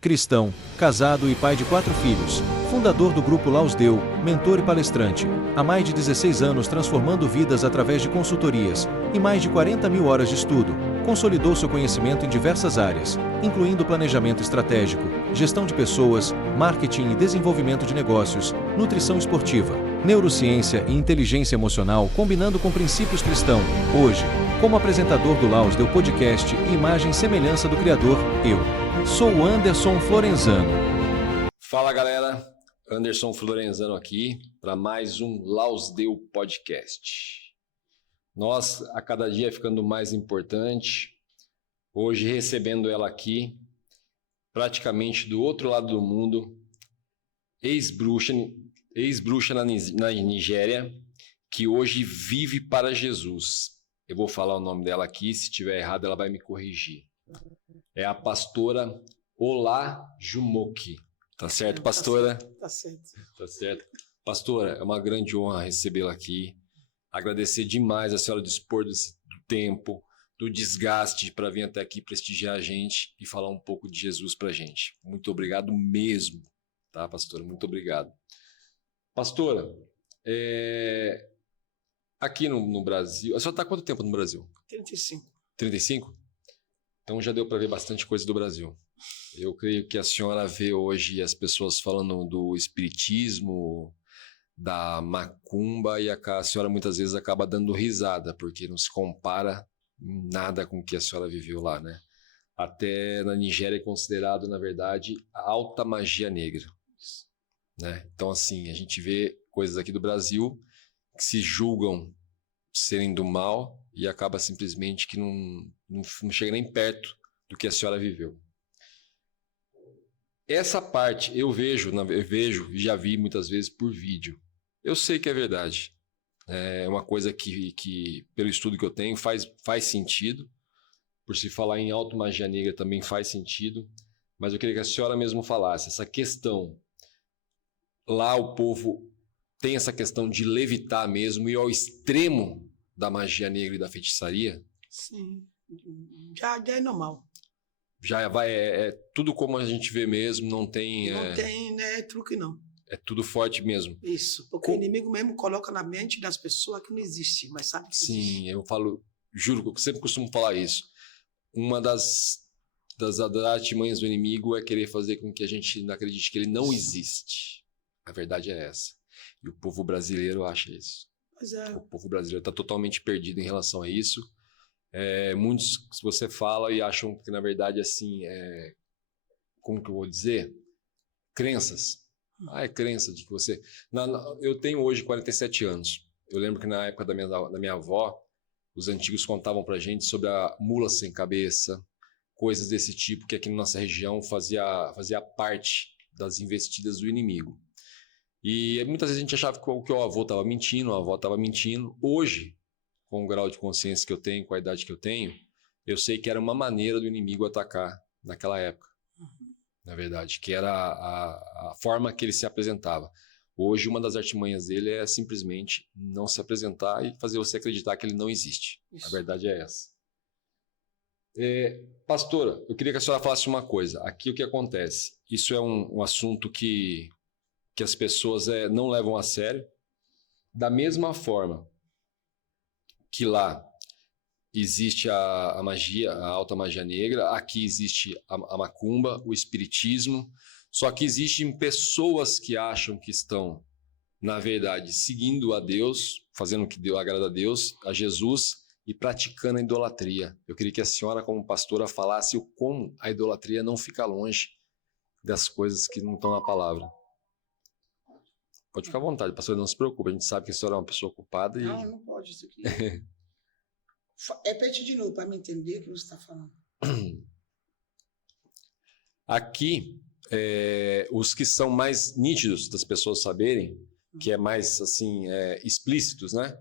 cristão, casado e pai de 4 filhos, fundador do Grupo Laus Deu, mentor e palestrante, há mais de 16 anos transformando vidas através de consultorias e mais de 40 mil horas de estudo, consolidou seu conhecimento em diversas áreas, incluindo planejamento estratégico, gestão de pessoas, marketing e desenvolvimento de negócios, nutrição esportiva, neurociência e inteligência emocional combinando com princípios cristãos. Hoje, como apresentador do Laus Deu Podcast e imagem e semelhança do Criador, eu sou o Anderson Florenzano. Fala galera, Anderson Florenzano aqui para mais um Laus Deu Podcast. Nós, a cada dia ficando mais importante, hoje recebendo ela aqui, praticamente do outro lado do mundo, ex-bruxa na Nigéria, que hoje vive para Jesus. Eu vou falar o nome dela aqui, se estiver errado ela vai me corrigir. É a pastora Olajumoke. Tá certo, pastora? Tá certo. Tá certo. Pastora, é uma grande honra recebê-la aqui. Agradecer demais a senhora dispor do tempo, do desgaste para vir até aqui prestigiar a gente e falar um pouco de Jesus pra gente. Muito obrigado mesmo, tá, pastora? Muito obrigado. Pastora, aqui no Brasil... A senhora está há quanto tempo no Brasil? 35. 35? Então já deu para ver bastante coisa do Brasil. Eu creio que a senhora vê hoje as pessoas falando do espiritismo, da macumba, e a senhora muitas vezes acaba dando risada, porque não se compara nada com o que a senhora viveu lá, né? Até na Nigéria é considerado, na verdade, a alta magia negra, né? Então, assim, a gente vê coisas aqui do Brasil que se julgam serem do mal e acaba simplesmente que não chega nem perto do que a senhora viveu. Essa parte eu vejo e já vi muitas vezes por vídeo. Eu sei que é verdade. É uma coisa que pelo estudo que eu tenho, faz sentido. Por se falar em automagia negra também faz sentido. Mas eu queria que a senhora mesmo falasse essa questão. Lá o povo tem essa questão de levitar mesmo e ao extremo da magia negra e da feitiçaria? Sim. Já é normal. Já é tudo como a gente vê mesmo, não tem... Não tem, né, truque não. É tudo forte mesmo. Isso, porque o inimigo mesmo coloca na mente das pessoas que não existe, mas sabe que existe. Sim, eu falo, juro que eu sempre costumo falar isso. Uma das artimanhas do inimigo é querer fazer com que a gente não acredite que ele não existe. A verdade é essa. E o povo brasileiro acha isso. Mas é. O povo brasileiro está totalmente perdido em relação a isso. Muitos, se você fala e acham que, na verdade, assim, como que eu vou dizer? Crenças. É crença de que você... Eu tenho hoje 47 anos. Eu lembro que na época da minha avó, os antigos contavam pra gente sobre a mula sem cabeça, coisas desse tipo, que aqui na nossa região fazia parte das investidas do inimigo. E muitas vezes a gente achava que o avô estava mentindo, a avó estava mentindo. Hoje, com o grau de consciência que eu tenho, com a idade que eu tenho, eu sei que era uma maneira do inimigo atacar naquela época. Na verdade, que era a forma que ele se apresentava. Hoje, uma das artimanhas dele é simplesmente não se apresentar e fazer você acreditar que ele não existe. Isso. A verdade é essa. Pastora, eu queria que a senhora falasse uma coisa. Aqui o que acontece? Isso é um assunto que as pessoas não levam a sério. Da mesma forma que lá existe a magia, a alta magia negra, aqui existe a macumba, o espiritismo, só que existem pessoas que acham que estão, na verdade, seguindo a Deus, fazendo o que agrada a Deus, a Jesus, e praticando a idolatria. Eu queria que a senhora, como pastora, falasse o como a idolatria não fica longe das coisas que não estão na palavra. Pode ficar à vontade, pastora, não se preocupe, a gente sabe que a senhora é uma pessoa ocupada e... Não pode isso aqui. Repete de novo para me entender o que você está falando. Aqui, os que são mais nítidos das pessoas saberem, que é mais assim, explícitos, né?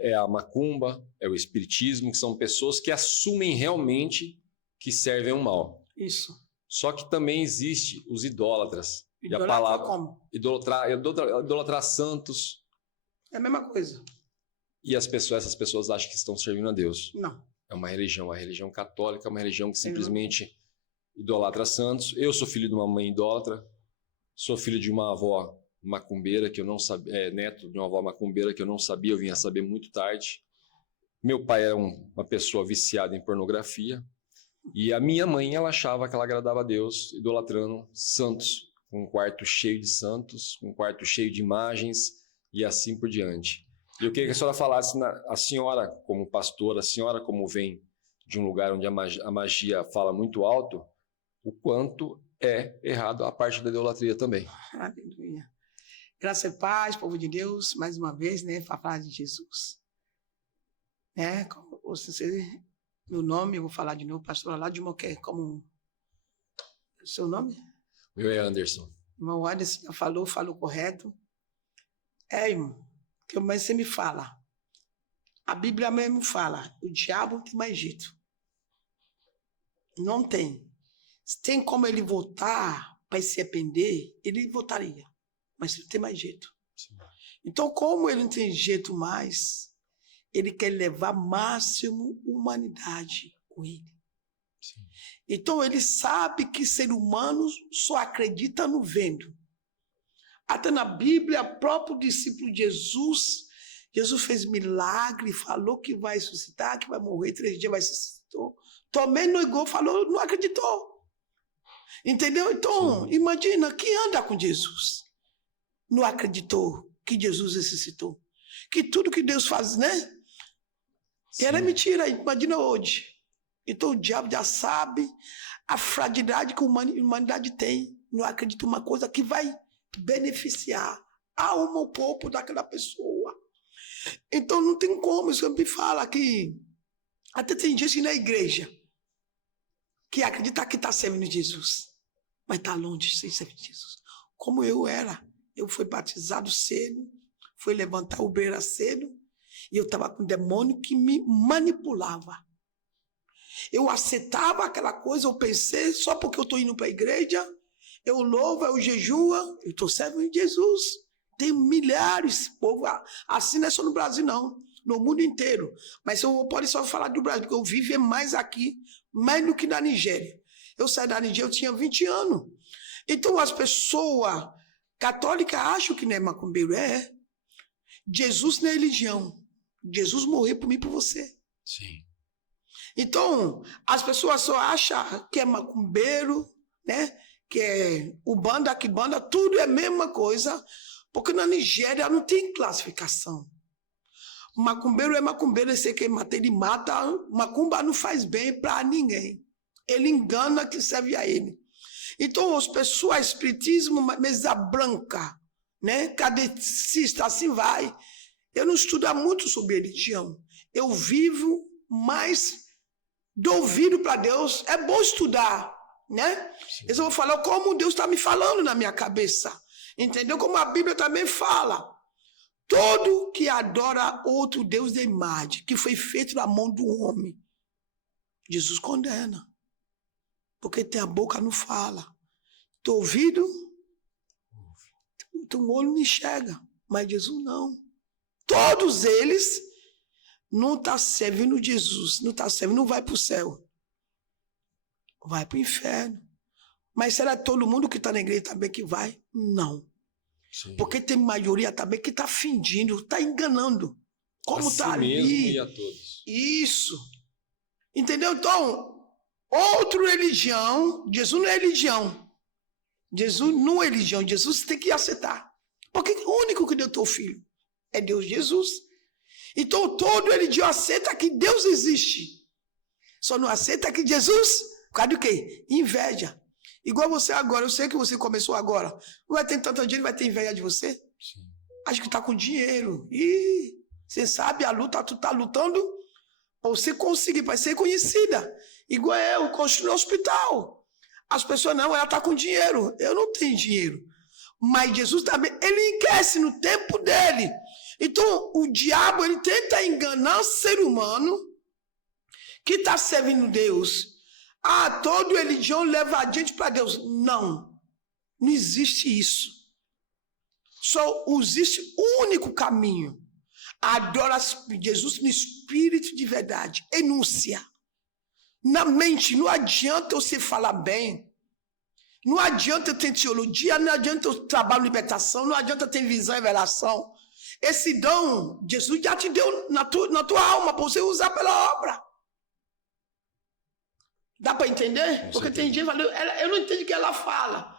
É a macumba, é o espiritismo, que são pessoas que assumem realmente que servem um mal. Isso. Só que também existe os idólatras. Idolatrar e a palavra como? Idolatrar santos. É a mesma coisa. E essas pessoas acham que estão servindo a Deus. Não. É uma religião. A religião católica é uma religião que simplesmente idolatra santos. Eu sou filho de uma mãe idólatra, sou filho de uma avó macumbeira, que eu não sabia, neto de uma avó macumbeira que eu não sabia, eu vim a saber muito tarde. Meu pai era uma pessoa viciada em pornografia, e a minha mãe, ela achava que ela agradava a Deus idolatrando santos, com um quarto cheio de santos, um quarto cheio de imagens e assim por diante. E eu queria que a senhora falasse, a senhora como pastora, a senhora como vem de um lugar onde a magia fala muito alto, o quanto é errado a parte da idolatria também. Aleluia. Graça e paz, povo de Deus, mais uma vez, né, para falar de Jesus. Né, meu nome, eu vou falar de novo, pastor lá de Moqué, como o seu nome? Meu é Anderson. Irmão Anderson já falou correto. Irmão, que mais você me fala. A Bíblia mesmo fala, o diabo tem mais jeito. Não tem. Tem como ele voltar para se arrepender, ele voltaria. Mas ele tem mais jeito. Sim. Então, como ele não tem jeito mais, ele quer levar máximo humanidade com ele. Sim. Então, ele sabe que ser humano só acredita no vendo. Até na Bíblia, o próprio discípulo de Jesus fez milagre, falou que vai ressuscitar, que vai morrer 3 dias, vai ressuscitar. Também negou, falou, não acreditou. Entendeu? Então, sim, imagina, quem anda com Jesus não acreditou que Jesus ressuscitou. Que tudo que Deus faz, né? Sim. Era mentira, imagina hoje. Então o diabo já sabe a fragilidade que a humanidade tem. Não acredita em uma coisa que vai beneficiar a alma ou o corpo daquela pessoa. Então não tem como, eu sempre falo que até tem gente na igreja que acredita que está servindo Jesus, mas está longe de servir Jesus. Como eu era. Eu fui batizado cedo, fui levantar o beira cedo, e eu estava com um demônio que me manipulava. Eu aceitava aquela coisa, eu pensei, só porque eu estou indo para a igreja, eu louvo, eu jejua, eu estou servindo Jesus. Tem milhares de povo, assim não é só no Brasil não, no mundo inteiro. Mas eu posso só falar do Brasil, porque eu vivo mais aqui, mais do que na Nigéria. Eu saí da Nigéria, eu tinha 20 anos. Então as pessoas católicas acham que não é macumbeiro, Jesus não é religião. Jesus morreu por mim e por você. Sim. Então, as pessoas só acham que é macumbeiro, né? Que é Ubanda, Kibanda, tudo é a mesma coisa, porque na Nigéria não tem classificação. Macumbeiro é macumbeiro, esse que mata, ele mata. Macumba não faz bem para ninguém. Ele engana que serve a ele. Então, as pessoas, espiritismo, mesa branca, né? Cadecista, assim vai. Eu não estudo muito sobre religião. Eu vivo mais do ouvido para Deus. É bom estudar, né? Sim. Eu vou falar como Deus está me falando na minha cabeça. Entendeu? Como a Bíblia também fala. Todo que adora outro Deus de imagem, que foi feito na mão do homem, Jesus condena. Porque tem a boca, não fala. Teu ouvido, teu olho não enxerga. Mas Jesus não. Todos eles não estão servindo Jesus. Não está servindo, não vai para o céu. Vai para o inferno. Mas será todo mundo que está na igreja também que vai? Não. Sim. Porque tem maioria também que está fingindo, está enganando. Como está ali. Mesmo e a todos. Isso. Entendeu? Então, outra religião, Jesus não é religião. Jesus não é religião, Jesus tem que aceitar. Porque o único que deu teu filho é Deus Jesus. Então toda religião aceita que Deus existe. Só não aceita que Jesus, por causa do quê? Inveja. Igual você agora, eu sei que você começou agora. Não vai ter tanto dinheiro, vai ter inveja de você? Sim. Acho que está com dinheiro. E você sabe a luta, tu está lutando para você conseguir, para ser conhecida. Igual eu, construí um hospital. As pessoas, não, ela está com dinheiro. Eu não tenho dinheiro. Mas Jesus também, ele enriquece no tempo dele. Então, o diabo, ele tenta enganar o ser humano que está servindo Deus. Toda religião leva a gente para Deus. Não. Não existe isso. Só existe um único caminho. Adora Jesus no espírito de verdade. Enúncia. Na mente, não adianta você falar bem. Não adianta eu ter teologia, não adianta eu trabalhar libertação, não adianta eu ter visão e revelação. Esse dom, Jesus já te deu na tua alma, para você usar pela obra. Dá para entender? Porque tem gente que fala, eu não entendo o que ela fala.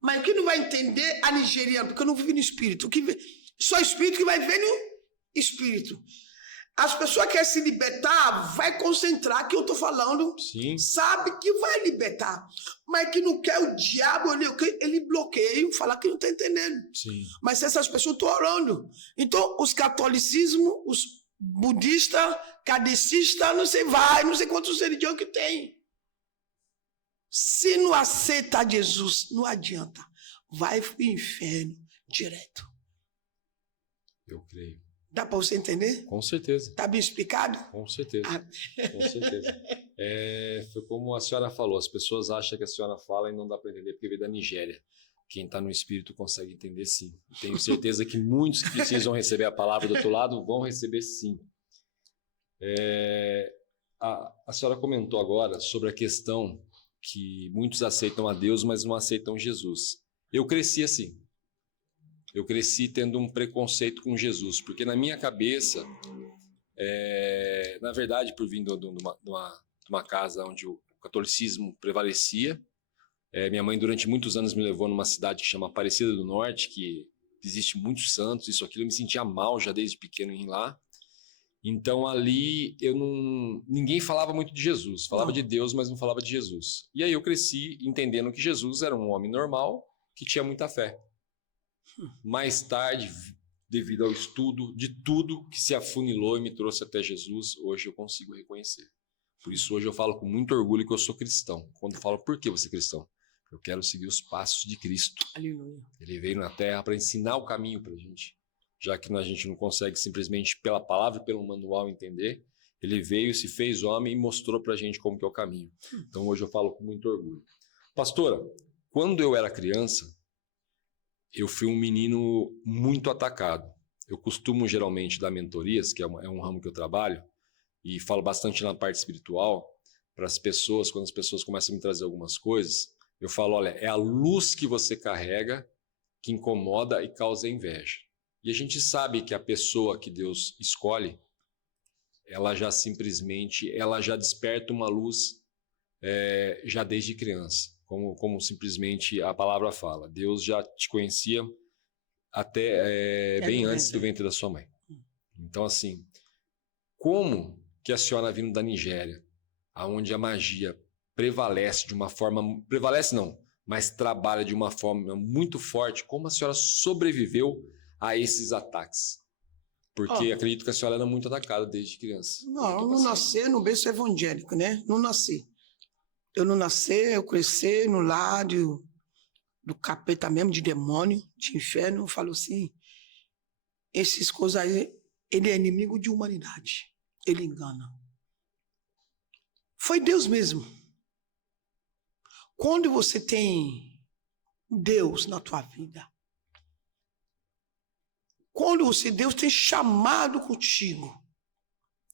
Mas o que não vai entender a nigeriana? Porque eu não vivo no espírito. Só espírito que vai ver no espírito. As pessoas que querem se libertar, vai concentrar que eu estou falando. Sim. Sabe que vai libertar. Mas que não quer o diabo, ele bloqueia, fala que não está entendendo. Sim. Mas essas pessoas estão orando. Então, os catolicismos, os budistas, kardecistas, não sei quantos religiões que tem. Se não aceita Jesus, não adianta. Vai para o inferno direto. Eu creio. Dá para você entender? Com certeza. Está bem explicado? Com certeza. Com certeza. Foi como a senhora falou, as pessoas acham que a senhora fala e não dá para entender porque veio da Nigéria. Quem está no espírito consegue entender sim. Tenho certeza que muitos que precisam receber a palavra do outro lado vão receber sim. A senhora comentou agora sobre a questão que muitos aceitam a Deus, mas não aceitam Jesus. Eu cresci assim. Eu cresci tendo um preconceito com Jesus, porque na minha cabeça, na verdade, por vir de uma casa onde o catolicismo prevalecia, minha mãe durante muitos anos me levou numa cidade que chama Aparecida do Norte, que existe muitos santos, isso, aquilo, eu me sentia mal já desde pequeno em lá. Então ali ninguém falava muito de Jesus, falava de Deus, mas não falava de Jesus. E aí eu cresci entendendo que Jesus era um homem normal, que tinha muita fé. Mais tarde, devido ao estudo de tudo que se afunilou e me trouxe até Jesus, hoje eu consigo reconhecer. Por isso hoje eu falo com muito orgulho que eu sou cristão. Quando eu falo, por que você é cristão? Eu quero seguir os passos de Cristo. Aleluia. Ele veio na Terra para ensinar o caminho para a gente. Já que a gente não consegue simplesmente pela palavra e pelo manual entender, ele veio, se fez homem e mostrou para a gente como que é o caminho. Então hoje eu falo com muito orgulho. Pastora, quando eu era criança, eu fui um menino muito atacado. Eu costumo geralmente dar mentorias, que é um ramo que eu trabalho, e falo bastante na parte espiritual, para as pessoas, quando as pessoas começam a me trazer algumas coisas, eu falo, olha, é a luz que você carrega que incomoda e causa inveja. E a gente sabe que a pessoa que Deus escolhe, ela já desperta uma luz já desde criança. Como simplesmente a palavra fala. Deus já te conhecia até bem antes do ventre da sua mãe. Então, assim, como que a senhora vindo da Nigéria, onde a magia prevalece de uma forma... Prevalece não, mas trabalha de uma forma muito forte, como a senhora sobreviveu a esses ataques? Porque acredito que a senhora era muito atacada desde criança. Não nasci no berço evangélico, né? Não nasci. Eu não nasci, eu cresci no lado do capeta mesmo, de demônio, de inferno. Falou assim, essas coisas aí, ele é inimigo de humanidade. Ele engana. Foi Deus mesmo. Quando você tem Deus na tua vida, quando Deus tem chamado contigo,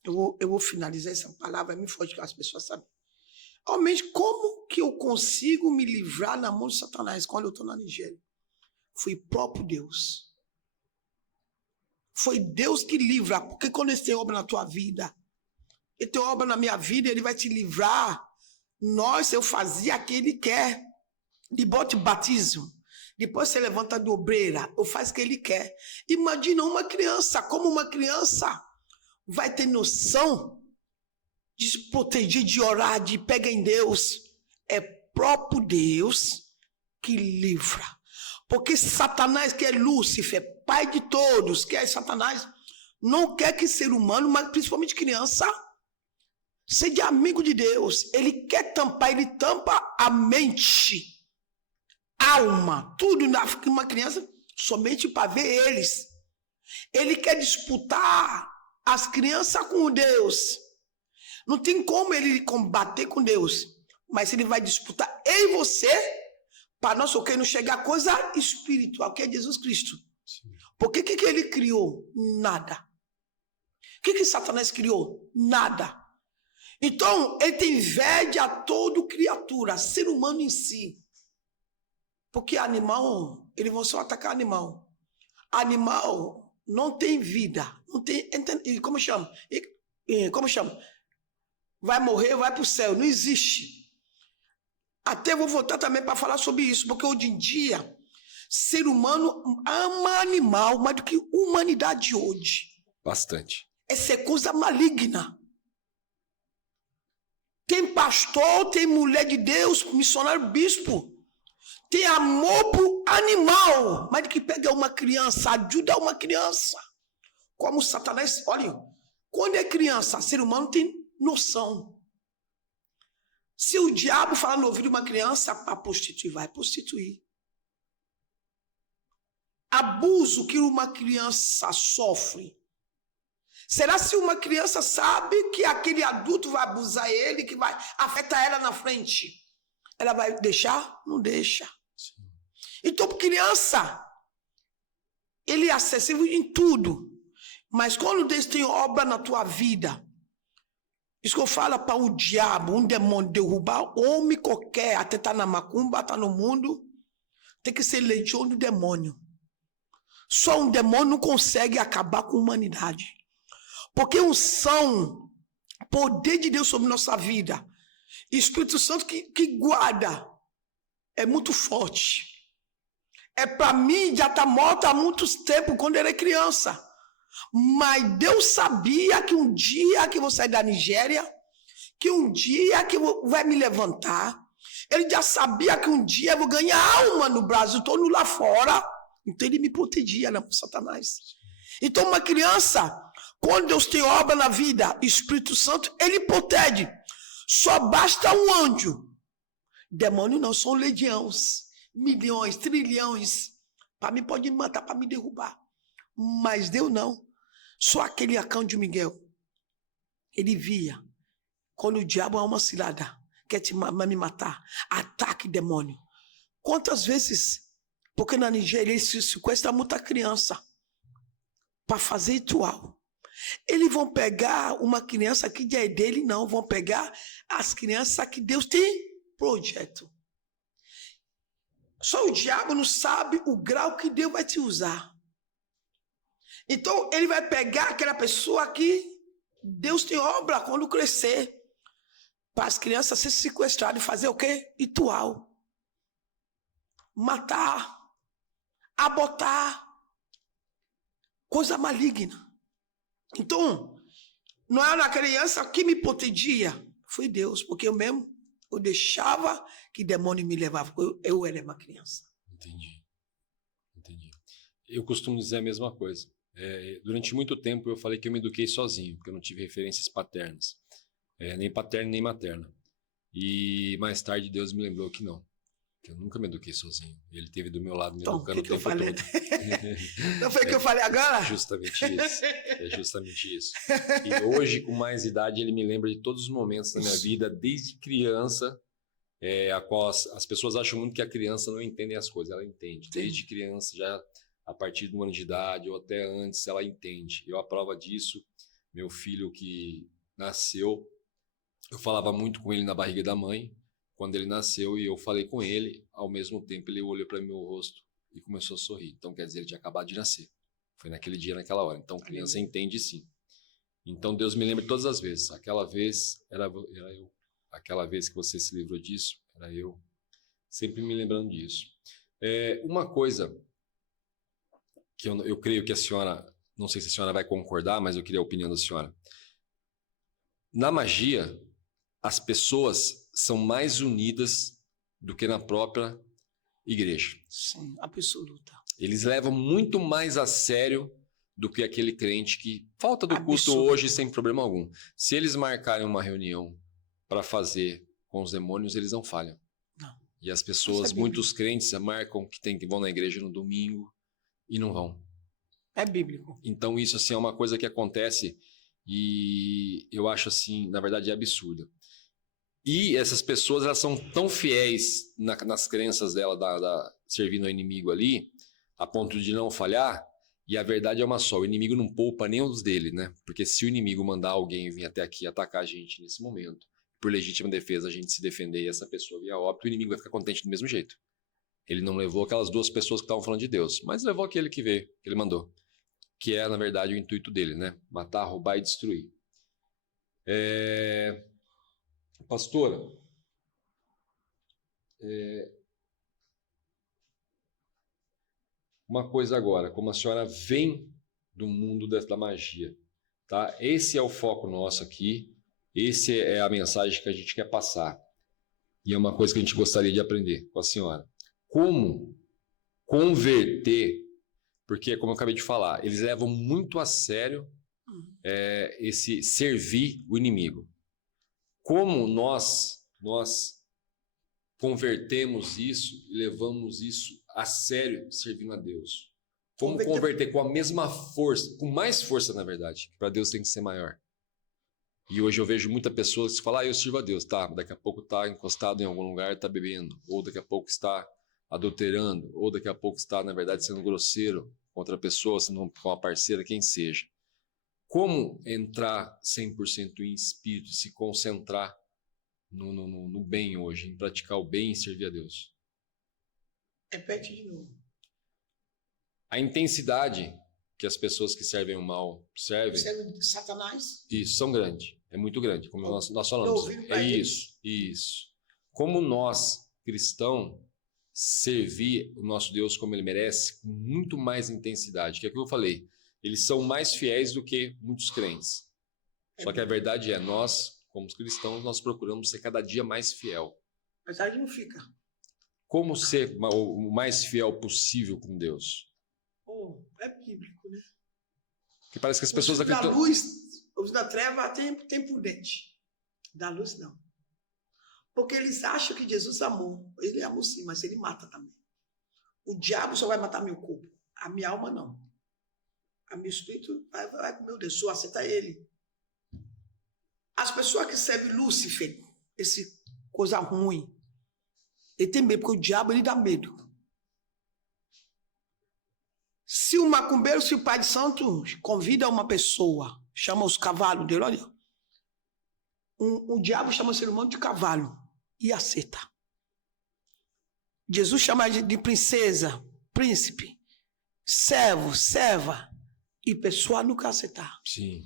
eu vou finalizar essa palavra, me forte que as pessoas sabem. Realmente, como que eu consigo me livrar na mão de Satanás quando eu estou na Nigéria? Foi próprio Deus. Foi Deus que livra, porque quando Ele tem obra na tua vida, Ele tem obra na minha vida, Ele vai te livrar. Eu fazia o que Ele quer. De bote batismo. Depois você levanta de obreira, eu faço o que Ele quer. Imagina uma criança, como uma criança vai ter noção de se proteger, de orar, de pegar em Deus. É próprio Deus que livra. Porque Satanás, que é Lúcifer, pai de todos, que é Satanás, não quer que ser humano, mas principalmente criança, seja amigo de Deus. Ele quer tampar, ele tampa a mente, alma, tudo na uma criança, somente para ver eles. Ele quer disputar as crianças com Deus. Não tem como ele combater com Deus, mas ele vai disputar em você, para nós não chegar a coisa espiritual, que é Jesus Cristo. Porque o que ele criou? Nada. O que Satanás criou? Nada. Então, ele tem inveja a toda criatura, ser humano em si. Porque animal, eles vão só atacar animal. Animal não tem vida, não tem, como chama? Como chama? Vai morrer, vai para o céu, não existe. Até vou voltar também para falar sobre isso, porque hoje em dia, ser humano ama animal mais do que humanidade hoje. Bastante. Essa é coisa maligna. Tem pastor, tem mulher de Deus, missionário, bispo. Tem amor pro animal, mais do que pega uma criança, ajuda uma criança. Como Satanás, olha, quando é criança, ser humano tem noção. Se o diabo falar no ouvido de uma criança para prostituir, vai prostituir. Abuso que uma criança sofre. Será se uma criança sabe que aquele adulto vai abusar ele, que vai afetar ela na frente? Ela vai deixar? Não deixa. Sim. Então, criança, ele é acessível em tudo. Mas quando Deus tem obra na tua vida, isso que eu falo para o diabo, um demônio derrubar, homem qualquer, até tá na macumba, tá no mundo, tem que ser legião do demônio. Só um demônio não consegue acabar com a humanidade. Porque unção, poder de Deus sobre nossa vida, Espírito Santo que guarda, é muito forte. É para mim, já está morto há muitos tempos, quando eu era criança. Mas Deus sabia que um dia que eu vou sair da Nigéria, que um dia que vai me levantar, ele já sabia que um dia eu vou ganhar alma no Brasil, estou lá fora. Então ele me protegia, né, Satanás. Então uma criança, quando Deus tem obra na vida, Espírito Santo, ele protege. Só basta um anjo. Demônio não, são legiões, milhões, trilhões. Para mim pode me matar, para me derrubar. Mas Deus não. Só aquele arcanjo Miguel. Ele via. Quando o diabo é uma cilada, quer me matar, ataque demônio. Quantas vezes, porque na Nigéria eles sequestram muita criança para fazer ritual. Eles vão pegar uma criança que já é dele, não. Vão pegar as crianças que Deus tem projeto. Só o diabo não sabe o grau que Deus vai te usar. Então, ele vai pegar aquela pessoa que Deus tem obra quando crescer. Para as crianças ser sequestradas e fazer o quê? Ritual. Matar. Abortar. Coisa maligna. Então, não era a criança que me protegia. Foi Deus, porque eu deixava que demônio me levava. Eu era uma criança. Entendi. Eu costumo dizer a mesma coisa. Durante muito tempo eu falei que eu me eduquei sozinho, porque eu não tive referências paternas. Nem paterna, nem materna. E mais tarde Deus me lembrou que não. Que eu nunca me eduquei sozinho. Ele esteve do meu lado me educando o tempo todo. Não foi o que eu falei agora? Justamente isso. É justamente isso. E hoje, com mais idade, ele me lembra de todos os momentos da minha vida, desde criança, a qual as pessoas acham muito que a criança não entende as coisas. Ela entende. Sim. Desde criança, já a partir de um ano de idade ou até antes, ela entende. Eu, a prova disso, meu filho que nasceu, eu falava muito com ele na barriga da mãe, quando ele nasceu, e eu falei com ele, ao mesmo tempo ele olhou para meu rosto e começou a sorrir. Então, quer dizer, ele tinha acabado de nascer. Foi naquele dia, naquela hora. Então, criança entende sim. Então, Deus me lembra todas as vezes. Aquela vez era eu. Aquela vez que você se livrou disso, era eu. Sempre me lembrando disso. Uma coisa que eu creio que a senhora, não sei se a senhora vai concordar, mas eu queria a opinião da senhora. Na magia, as pessoas são mais unidas do que na própria igreja. Sim, absoluta. Eles levam muito mais a sério do que aquele crente que falta do culto hoje sem problema algum. Se eles marcarem uma reunião para fazer com os demônios, eles não falham. Não. E as pessoas, muitos crentes marcam que vão na igreja no domingo e não vão. É bíblico. Então isso assim, é uma coisa que acontece e eu acho assim, na verdade é absurda. E essas pessoas, elas são tão fiéis nas crenças dela, servindo ao inimigo ali, a ponto de não falhar, E a verdade é uma só, o inimigo não poupa nem os dele, né? Porque se o inimigo mandar alguém vir até aqui atacar a gente nesse momento, por legítima defesa a gente se defender e essa pessoa vir a óbito, o inimigo vai ficar contente do mesmo jeito. Ele não levou aquelas 2 pessoas que estavam falando de Deus, mas levou aquele que veio, que ele mandou. Que é, na verdade, o intuito dele, né? Matar, roubar e destruir. Pastora, uma coisa agora, como a senhora vem do mundo da magia, tá? Esse é o foco nosso aqui, esse é a mensagem que a gente quer passar. E é uma coisa que a gente gostaria de aprender com a senhora. Como converter, porque, como eu acabei de falar, eles levam muito a sério esse servir o inimigo. Como nós convertemos isso e levamos isso a sério servindo a Deus? Como converter com a mesma força, com mais força, na verdade, para Deus tem que ser maior. E hoje eu vejo muitas pessoas que falam, eu sirvo a Deus, tá? Daqui a pouco está encostado em algum lugar, está bebendo, ou daqui a pouco está adulterando, ou daqui a pouco está, na verdade, sendo grosseiro com outra pessoa, sendo com uma parceira, quem seja. Como entrar 100% em espírito e se concentrar no bem hoje, em praticar o bem e servir a Deus? Repete de novo. A intensidade que as pessoas que servem o mal servem... Serve de Satanás? Isso, são grandes. É muito grande, como nós falamos. É isso. Como nós, cristãos, servir o nosso Deus como Ele merece, com muito mais intensidade. Que é o que eu falei. Eles são mais fiéis do que muitos crentes. Só que a verdade é, nós, como cristãos, nós procuramos ser cada dia mais fiel. Mas aí não fica. Como ser o mais fiel possível com Deus? É bíblico, né? Porque parece que as pessoas acreditam... Da luz, os da treva tem prudente. Da luz, não. Porque eles acham que Jesus amou. Ele amou sim, mas ele mata também. O diabo só vai matar meu corpo. A minha alma, não. A meu espírito vai com meu Deus. Só aceita ele. As pessoas que servem Lúcifer, esse coisa ruim, ele tem medo, porque o diabo ele dá medo. Se o macumbeiro, se o pai de santo convida uma pessoa, chama os cavalos dele, olha, o diabo chama o ser humano de cavalo e aceita. Jesus chama de princesa, príncipe, servo, serva, e pessoa nunca aceitar. Sim.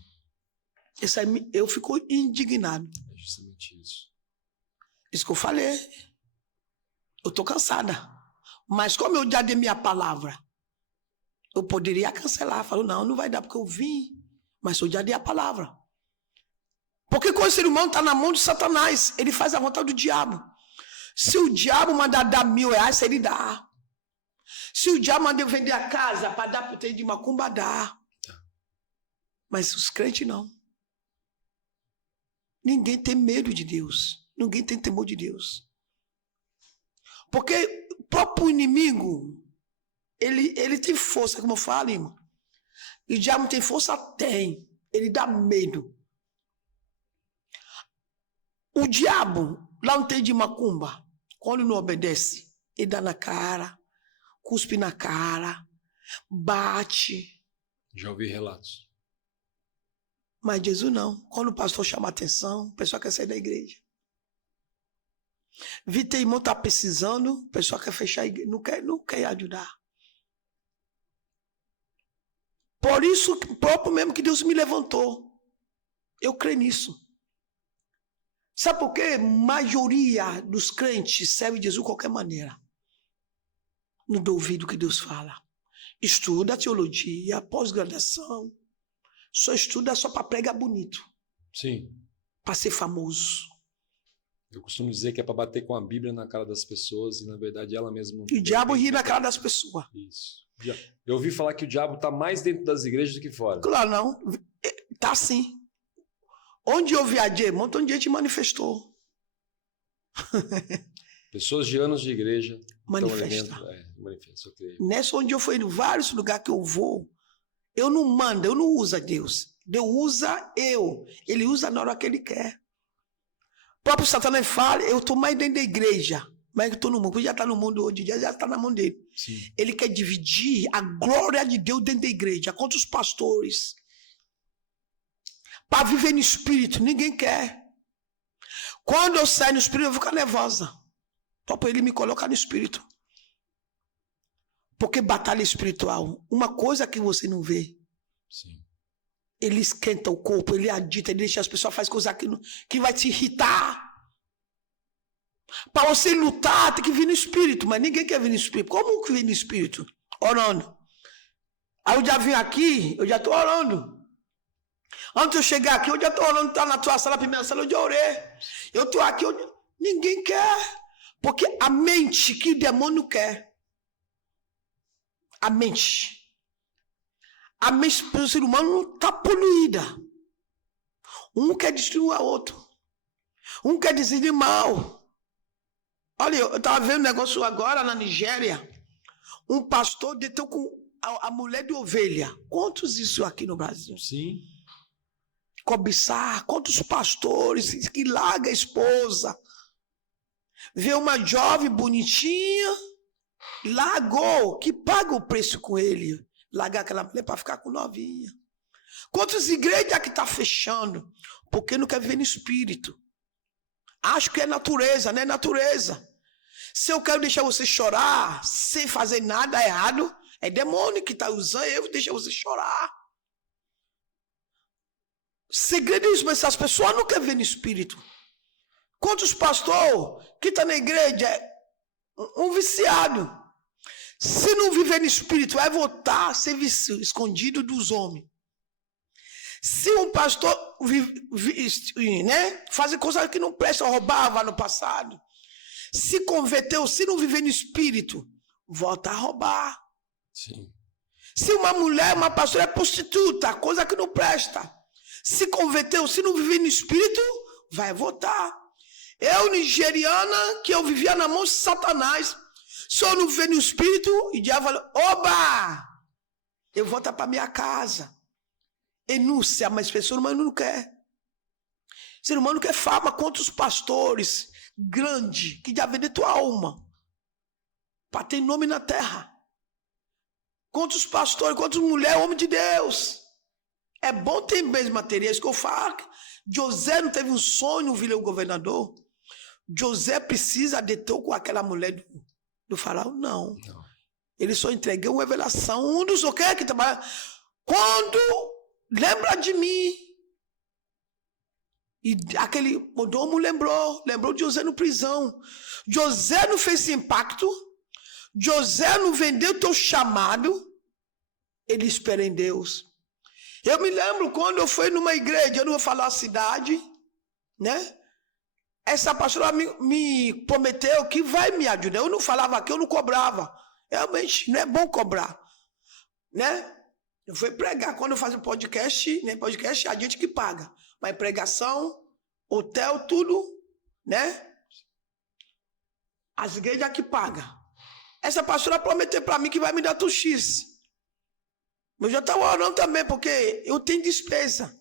Isso aí, eu fico indignado. É justamente isso. Isso que eu falei. Eu estou cansada. Mas como eu já dei minha palavra, eu poderia cancelar. Falo, não vai dar, porque eu vim. Mas eu já dei a palavra. Porque quando o ser humano está na mão de Satanás, ele faz a vontade do diabo. Se o diabo mandar dar R$1.000, ele dá. Se o diabo mandar vender a casa para dar para o de macumba, dá. Mas os crentes não. Ninguém tem medo de Deus. Ninguém tem temor de Deus. Porque o próprio inimigo, ele tem força, como eu falo, irmão. E o diabo tem força? Tem. Ele dá medo. O diabo, lá não tem de macumba, quando não obedece, ele dá na cara, cuspe na cara, bate. Já ouvi relatos. Mas Jesus não. Quando o pastor chama a atenção, o pessoal quer sair da igreja. Vi teu irmão está precisando, o pessoal quer fechar a igreja, não quer ajudar. Por isso, próprio mesmo que Deus me levantou. Eu creio nisso. Sabe por quê? A maioria dos crentes serve Jesus de qualquer maneira. Não dá ouvido o que Deus fala. Estuda teologia, pós-graduação. Só estuda só para pregar bonito. Sim. Para ser famoso. Eu costumo dizer que é para bater com a Bíblia na cara das pessoas e, na verdade, ela mesma... E o diabo ri na cara das pessoas. Isso. Eu ouvi falar que o diabo está mais dentro das igrejas do que fora. Claro, não. Está sim. Onde eu viajei, um montão de gente manifestou. Pessoas de anos de igreja manifesta. Manifesta, eu creio. Nessa onde eu fui, em vários lugares que eu vou, eu não mando, eu não uso Deus. Deus usa eu. Ele usa na hora que ele quer. O próprio Satanás fala, eu estou mais dentro da igreja, Mas eu estou no mundo, porque já está no mundo hoje, já está na mão dele. Sim. Ele quer dividir a glória de Deus dentro da igreja, contra os pastores. Para viver no espírito, ninguém quer. Quando eu saio no espírito, eu vou ficar nervosa. Só para ele me colocar no espírito. Porque batalha espiritual, uma coisa que você não vê. Sim. Ele esquenta o corpo, ele agita, ele deixa as pessoas fazer coisas que vai te irritar. Para você lutar, tem que vir no espírito, mas ninguém quer vir no espírito. Como que vem no espírito? Orando. Aí eu já vim aqui, eu já estou orando. Antes de eu chegar aqui, eu já estou orando, está na tua sala, a primeira sala, eu já orei. Eu estou aqui, ninguém quer. Porque a mente que o demônio quer. A mente do ser humano está poluída. Um quer destruir o outro. Um quer dizer mal. Olha, eu estava vendo um negócio agora na Nigéria. Um pastor deitou com a mulher de ovelha. Quantos isso aqui no Brasil? Sim. Cobiçar. Quantos pastores que larga a esposa. Vê uma jovem bonitinha, largou, que paga o preço com ele. Largar aquela mulher para ficar com novinha. Quantas igrejas que está fechando? Porque não quer viver no espírito. Acho que é natureza, não é natureza. Se eu quero deixar você chorar sem fazer nada errado, é demônio que está usando eu deixar você chorar. Segredo é isso, mas as pessoas não querem ver no espírito. Quantos pastores que estão na igreja, um viciado. Se não viver no espírito, vai voltar a ser escondido dos homens. Se um pastor fazer coisas que não prestam, roubava no passado, se converteu, se não viver no espírito, volta a roubar. Sim. Se uma mulher, uma pastora é prostituta, coisa que não presta, se converteu, se não viver no espírito, vai voltar. Eu, nigeriana, que eu vivia na mão de Satanás, se eu não viver no espírito, e o diabo fala, oba, eu volto para minha casa. Enúncia, mas o ser humano não quer. O ser humano quer fama contra os pastores grandes, que já vendem tua alma, para ter nome na terra. Contra os pastores, contra as mulheres, homem de Deus. É bom ter bens materiais, que eu falo. José não teve um sonho, não viu o governador. José precisa deitar com aquela mulher do faraó? Não. Ele só entregou uma revelação. Um dos o que trabalha. Quando lembra de mim. E aquele mordomo lembrou de José no prisão. José não fez esse impacto. José não vendeu teu chamado. Ele espera em Deus. Eu me lembro quando eu fui numa igreja, eu não vou falar a cidade, né? Essa pastora me prometeu que vai me ajudar. Eu não falava aqui, eu não cobrava. Realmente, não é bom cobrar, né? Eu fui pregar. Quando eu faço podcast, né? Podcast é a gente que paga. Mas pregação, hotel, tudo, né? As igrejas que pagam. Essa pastora prometeu para mim que vai me dar tudo X. Mas eu já estava orando também, porque eu tenho despesa.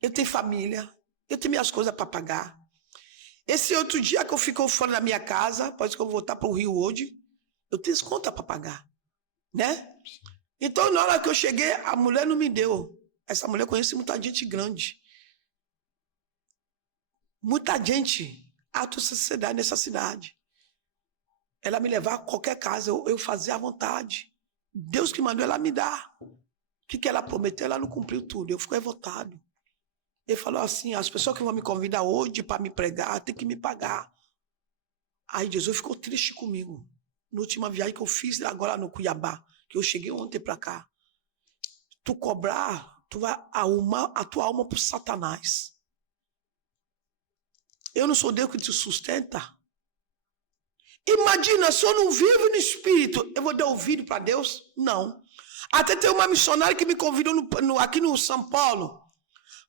Eu tenho família. Eu tenho minhas coisas para pagar. Esse outro dia que eu fico fora da minha casa, pode que eu vou voltar para o Rio hoje, eu tenho as contas para pagar, né? Então, na hora que eu cheguei, a mulher não me deu. Essa mulher conhece muita gente grande. Muita gente, alta sociedade nessa cidade. Ela me levar a qualquer casa, eu fazia à vontade. Deus que mandou ela me dar. O que ela prometeu, ela não cumpriu tudo. Eu fico revoltado. Ele falou assim, as pessoas que vão me convidar hoje para me pregar, tem que me pagar. Aí Jesus ficou triste comigo. Na última viagem que eu fiz agora no Cuiabá, que eu cheguei ontem para cá. Tu cobrar, tu vai arrumar a tua alma para Satanás. Eu não sou Deus que te sustenta. Imagina, se eu não vivo no espírito, eu vou dar ouvido para Deus? Não. Até tem uma missionária que me convidou aqui no São Paulo,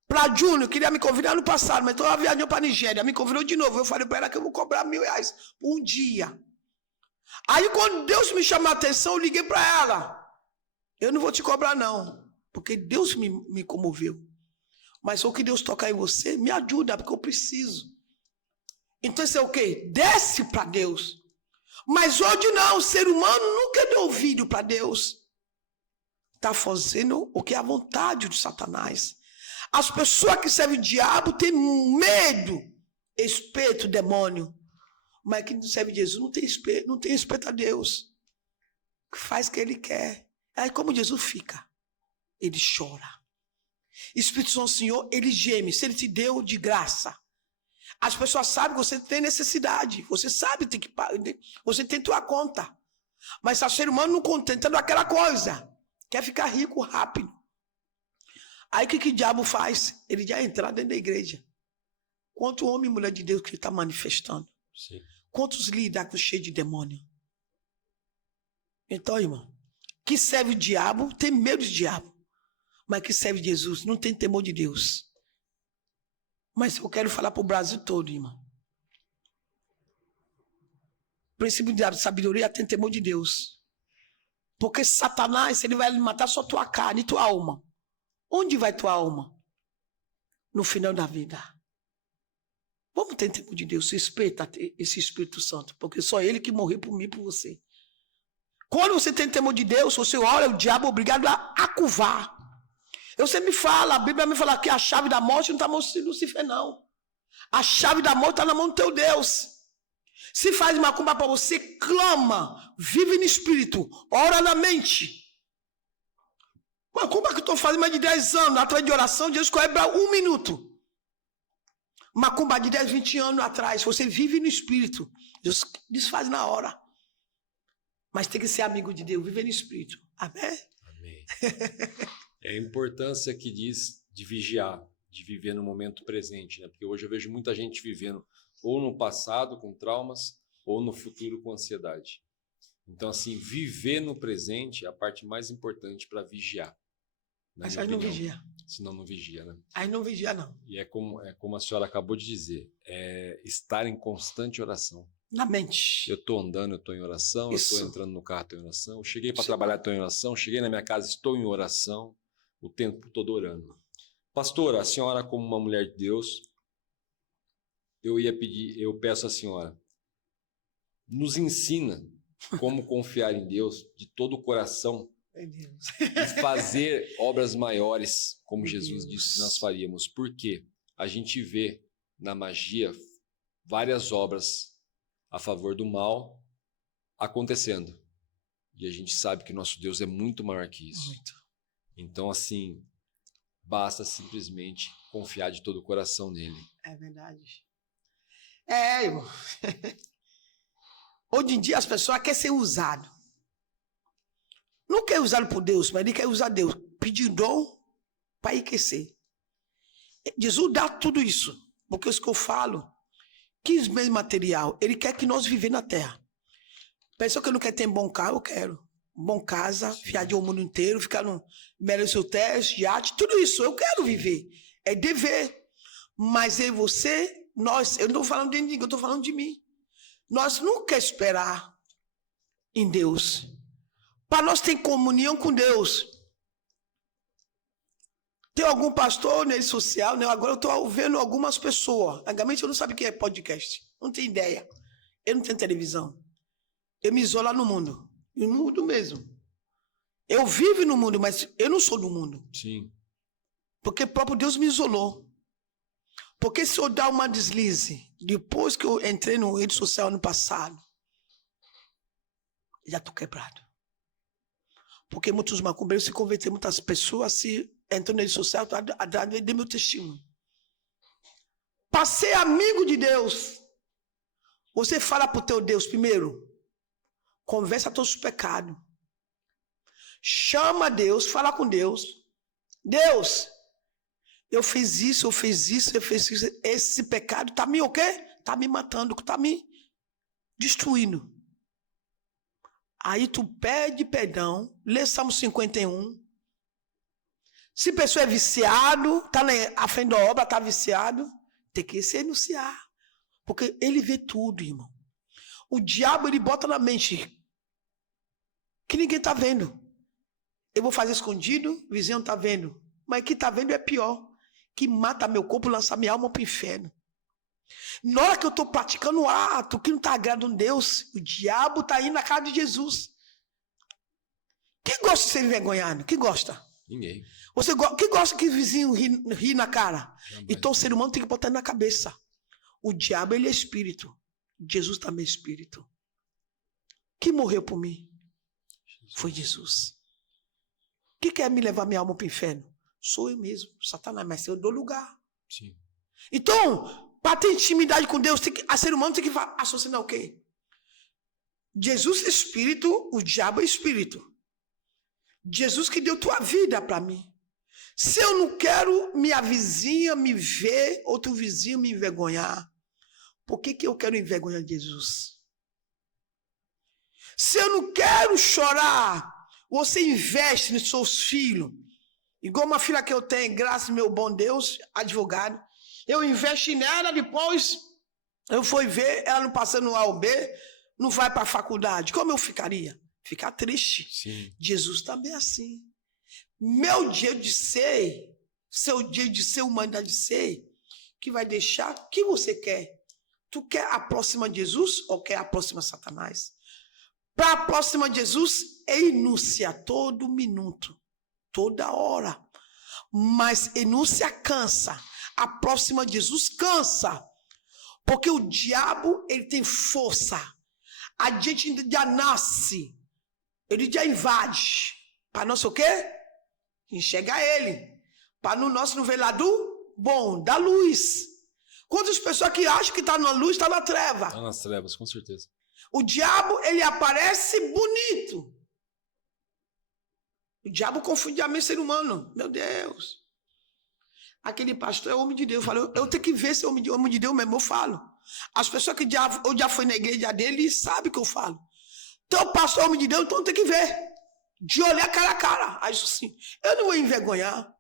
para Júnior, queria me convidar no passado, mas ela viajou para a Nigéria, me convidou de novo. Eu falei para ela que eu vou cobrar R$1.000 por um dia. Aí quando Deus me chamou a atenção, eu liguei para ela. Eu não vou te cobrar não, porque Deus me comoveu. Mas se o que Deus tocar em você, me ajuda, porque eu preciso. Então isso é o quê? Desce para Deus. Mas hoje não, o ser humano nunca deu ouvido para Deus. Está fazendo o que é a vontade de Satanás. As pessoas que servem o diabo têm medo, espírito, demônio. Mas quem não serve Jesus não tem respeito a Deus. Faz o que ele quer. Aí como Jesus fica? Ele chora. Espírito Santo Senhor, ele geme. Se ele te deu de graça. As pessoas sabem que você tem necessidade. Você sabe que você tem tua conta. Mas se o ser humano não contenta daquela coisa, quer ficar rico rápido. Aí o que o diabo faz? Ele já entra dentro da igreja. Quanto homem e mulher de Deus que ele está manifestando? Sim. Quantos líderes cheios de demônio? Então, irmão, que serve o diabo tem medo do diabo. Mas que serve Jesus não tem temor de Deus. Mas eu quero falar para o Brasil todo, irmão. O princípio de sabedoria tem temor de Deus. Porque Satanás, ele vai matar só tua carne e tua alma. Onde vai tua alma? No final da vida. Vamos ter temor de Deus. Respeita esse Espírito Santo. Porque só ele que morreu por mim e por você. Quando você tem temor de Deus, você olha o diabo obrigado a curvar. Você me fala, a Bíblia me fala que a chave da morte não está na mão de Lucifer, não. A chave da morte está na mão do teu Deus. Se faz macumba para você, clama, vive no espírito, ora na mente. Macumba que eu estou fazendo mais de 10 anos, atrás de oração, Deus cobra 1 minuto. Macumba de 10, 20 anos atrás, você vive no espírito, Deus desfaz na hora. Mas tem que ser amigo de Deus, viver no espírito. Amém? Amém. É a importância que diz de vigiar, de viver no momento presente, né? Porque hoje eu vejo muita gente vivendo ou no passado com traumas, ou no futuro com ansiedade. Então, assim, viver no presente é a parte mais importante para vigiar. Mas aí não vigia. Senão não vigia, né? Aí não vigia, não. E é como a senhora acabou de dizer, é estar em constante oração. Na mente. Eu estou andando, eu estou em oração, Isso. eu estou entrando no carro, estou em oração, eu cheguei para trabalhar, estou em oração, cheguei na minha casa, estou em oração, o tempo todo orando. Pastora, a senhora como uma mulher de Deus, eu peço à senhora, nos ensina como confiar em Deus de todo o coração e fazer obras maiores, como Jesus disse que nós faríamos. Porque a gente vê na magia várias obras a favor do mal acontecendo. E a gente sabe que nosso Deus é muito maior que isso. Muito. Então, assim, basta simplesmente confiar de todo o coração nele. É verdade. Irmão. Hoje em dia as pessoas querem ser usadas. Não quer usar por Deus, mas ele quer usar Deus. Pedir dom para enriquecer. Jesus dá tudo isso. Porque isso que eu falo, que bem material, ele quer que nós vivemos na terra. Pessoa que não quer ter um bom carro, eu quero. Bom casa, viajar o mundo inteiro, ficar no melhor seu teste, iate, tudo isso, eu quero viver. É dever. Mas eu e você, nós, eu não estou falando de ninguém, eu estou falando de mim. Nós não queremos esperar em Deus. Para nós ter comunhão com Deus. Tem algum pastor na rede social, né? Agora eu estou vendo algumas pessoas. Antigamente eu não sabia o que é podcast. Não tenho ideia. Eu não tenho televisão. Eu me isolo no mundo. No mundo mesmo. Eu vivo no mundo, mas eu não sou do mundo. Sim. Porque o próprio Deus me isolou. Porque se eu dar uma deslize, depois que eu entrei no rede social ano passado, já estou quebrado. Porque muitos macumbeiros se converteram, muitas pessoas se entram na rede social, atrás de meu testemunho. Para ser amigo de Deus, você fala para o teu Deus primeiro, conversa todos os pecados. Chama Deus, fala com Deus. Deus, eu fiz isso, eu fiz isso, eu fiz isso. Esse pecado está me o quê? Está me matando, está me destruindo. Aí tu pede perdão, lê Salmo 51. Se a pessoa é viciado, está à frente da obra, está viciado, tem que se renunciar. Porque ele vê tudo, irmão. O diabo, ele bota na mente que ninguém está vendo. Eu vou fazer escondido, o vizinho está vendo. Mas que está vendo é pior. Que mata meu corpo, lança minha alma para o inferno. Na hora que eu estou praticando um ato que não está agradando a Deus, o diabo está indo na cara de Jesus. Quem gosta de ser envergonhado? Quem gosta? Ninguém. Quem gosta que o vizinho ri na cara? Jamais. Então o ser humano tem que botar na cabeça. O diabo, ele é espírito. Jesus também é espírito. Quem morreu por mim? Foi Jesus. Quem quer me levar minha alma para o inferno? Sou eu mesmo, Satanás, mas eu dou lugar. Sim. Então, para ter intimidade com Deus, a ser humano tem que associar o quê? Jesus é espírito, o diabo é espírito. Jesus que deu tua vida para mim. Se eu não quero minha vizinha me ver, outro vizinho me envergonhar, por que eu quero envergonhar Jesus? Se eu não quero chorar, você investe nos seus filhos. Igual uma filha que eu tenho, graças ao meu bom Deus, advogado. Eu investi nela, depois eu fui ver, ela não passando no A ou B, não vai para a faculdade. Como eu ficaria? Ficar triste. Sim. Jesus também é assim. Meu dia de ser, seu dia de ser, humanidade de ser, que vai deixar, o que você quer? Tu quer a próxima de Jesus ou quer a próxima Satanás? Para a próxima de Jesus, é inúncia todo minuto, toda hora. Mas inúcia cansa. A próxima de Jesus cansa. Porque o diabo, ele tem força. A gente já nasce. Ele já invade. Para nós o quê? Enxergar ele. Para nós não ver lá do bom, da luz. Quantas pessoas que acham que está na luz, está na treva? Está nas trevas, com certeza. O diabo, ele aparece bonito. O diabo confunde a mente ser humano. Meu Deus. Aquele pastor é homem de Deus. Eu falo, eu tenho que ver se é homem de Deus mesmo. Eu falo. As pessoas que eu já fui na igreja dele sabem que eu falo. Então, o pastor é homem de Deus, então tem que ver. De olhar cara a cara. Aí isso sim. Eu não vou envergonhar.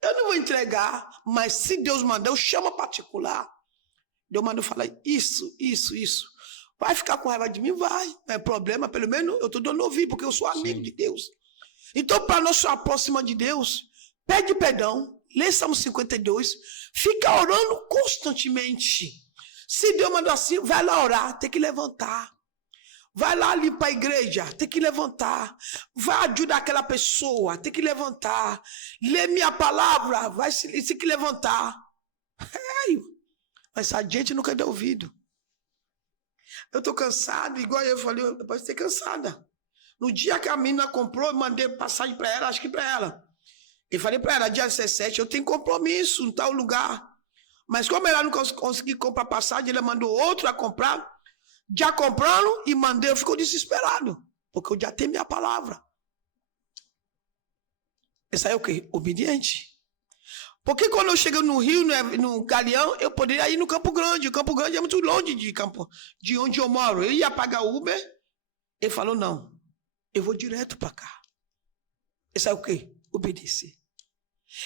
Eu não vou entregar. Mas se Deus mandar, eu chamo particular. Deus manda eu falar isso. Vai ficar com raiva de mim? Vai. Não é problema, pelo menos eu estou dando ouvido, porque eu sou amigo de Deus. Então, para nós ser próxima de Deus, pede perdão, lê Salmo 52, fica orando constantemente. Se Deus mandou assim, vai lá orar, tem que levantar. Vai lá limpar a igreja, tem que levantar. Vai ajudar aquela pessoa, tem que levantar. Lê minha palavra, vai tem que levantar. Mas a gente nunca deu ouvido. Eu estou cansado, igual eu falei, eu posso ser cansada. No dia que a menina comprou, eu mandei passagem para ela, acho que para ela. Eu falei para ela, dia 17, eu tenho compromisso em tal lugar. Mas como ela não conseguiu comprar passagem, ela mandou outro a comprar. Já compraram e mandei, eu fico desesperado. Porque eu já tenho minha palavra. Isso aí é o quê? Obediente. Porque quando eu chego no Rio, no Galeão, eu poderia ir no Campo Grande. O Campo Grande é muito longe de onde eu moro. Eu ia pagar Uber. Ele falou, não, eu vou direto para cá. Isso é o quê? Obedecer.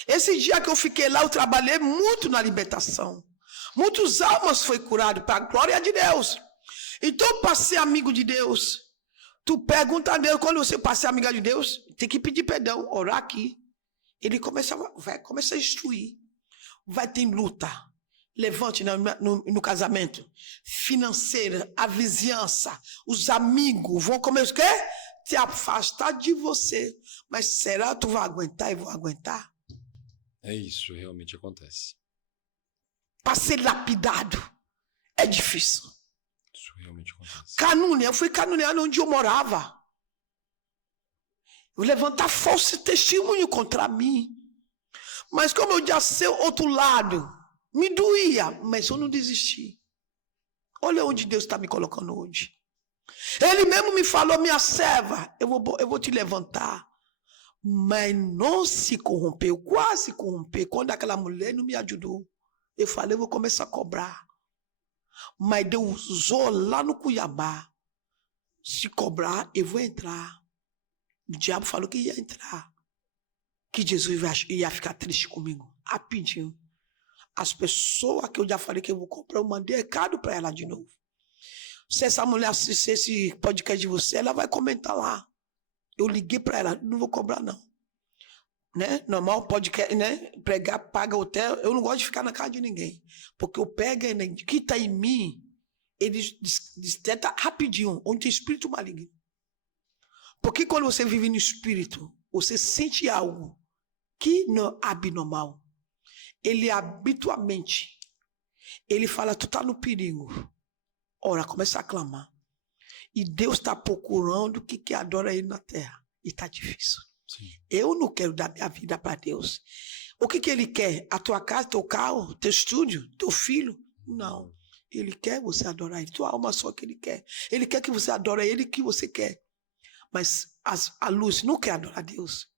Esse dia que eu fiquei lá, eu trabalhei muito na libertação. Muitas almas foram curadas para a glória de Deus. Então, para ser amigo de Deus, tu pergunta a Deus, quando você para ser amiga de Deus, tem que pedir perdão, orar aqui. Ele vai começar a instruir. Vai ter luta. Levante no casamento. Financeira, a vizinhança, os amigos vão começar o quê? Te afastar de você. Mas será que tu vai aguentar e vou aguentar? É isso, realmente acontece. Para ser lapidado é difícil. Isso realmente acontece. Eu fui caluniado onde eu morava. Eu levantar falso testemunho contra mim. Mas como eu já sei outro lado, me doía, mas eu não desisti. Olha onde Deus está me colocando hoje. Ele mesmo me falou, minha serva, eu vou te levantar. Mas não se corrompeu, quase corrompeu. Quando aquela mulher não me ajudou, eu falei, eu vou começar a cobrar. Mas Deus usou lá no Cuiabá. Se cobrar, eu vou entrar. O diabo falou que ia entrar. Que Jesus ia ficar triste comigo. Rapidinho. As pessoas que eu já falei que eu vou comprar, eu mandei recado para ela de novo. Se essa mulher assistir esse podcast de você, ela vai comentar lá. Eu liguei para ela, não vou cobrar não. né? Normal, podcast, né? Pregar, paga hotel. Eu não gosto de ficar na casa de ninguém. Porque o pega, que está em mim, ele detecta rapidinho, onde tem espírito maligno. Porque quando você vive no espírito, você sente algo que não é abnormal. Ele habitualmente, ele fala, tu tá no perigo. Ora, começa a clamar. E Deus está procurando o que adora ele na terra. E está difícil. Sim. Eu não quero dar minha vida para Deus. O que ele quer? A tua casa, teu carro, teu estúdio, teu filho? Não. Ele quer você adorar ele. Tua alma só que ele quer. Ele quer que você adore ele que você quer. Mas a luz não quer adorar Deus.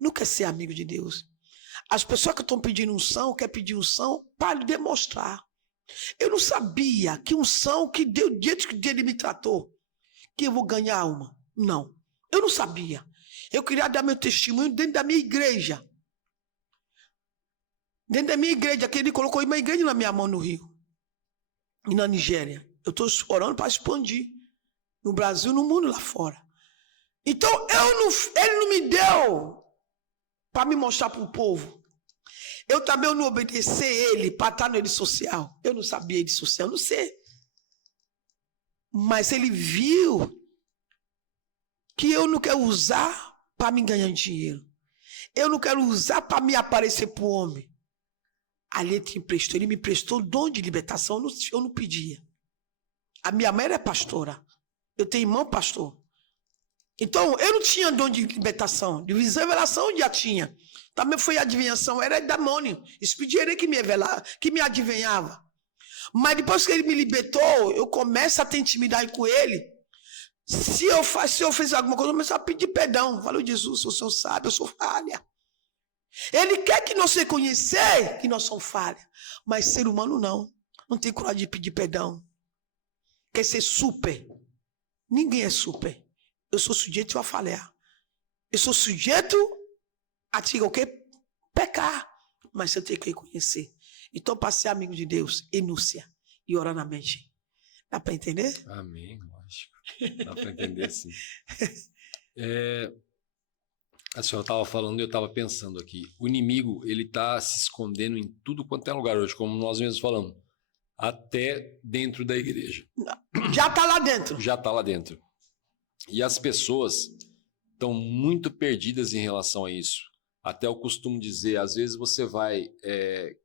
Não quer ser amigo de Deus. As pessoas que estão pedindo unção, quer pedir unção para demonstrar. Eu não sabia que unção que Deus, do jeito que ele me tratou, que eu vou ganhar alma. Não. Eu não sabia. Eu queria dar meu testemunho dentro da minha igreja. Dentro da minha igreja, que ele colocou uma igreja na minha mão no Rio. E na Nigéria. Eu estou orando para expandir. No Brasil, no mundo lá fora. Então, ele não me deu para me mostrar para o povo. Eu também não obedeci ele para estar na rede social. Eu não sabia rede social, não sei. Mas ele viu que eu não quero usar para me ganhar dinheiro. Eu não quero usar para me aparecer para o homem. Ali ele me prestou dom de libertação, eu não pedia. A minha mãe era pastora. Eu tenho irmão pastor. Então, eu não tinha dom de libertação. De revelação já tinha. Também foi adivinhação, era demônio. Espírito que me revelava, que me adivinhava. Mas depois que ele me libertou, eu começo a ter intimidade com ele. Se eu fiz alguma coisa, eu começo a pedir perdão. Falou, Jesus, o Senhor sabe, eu sou falha. Ele quer que nós reconhecer que nós somos falha. Mas ser humano não. Não tem coragem de pedir perdão. Quer ser super. Ninguém é super. Eu sou sujeito a falhar. Eu sou sujeito a o quê? Pecar. Mas eu tenho que reconhecer. Então, para ser amigo de Deus, renúncia e orar na mente. Dá para entender? Amém, lógico. Dá para entender, sim. A senhora estava falando e eu estava pensando aqui. O inimigo, ele está se escondendo em tudo quanto é lugar hoje, como nós mesmos falamos. Até dentro da igreja. Já está lá dentro. Já está lá dentro. E as pessoas estão muito perdidas em relação a isso. Até eu costumo dizer, às vezes você vai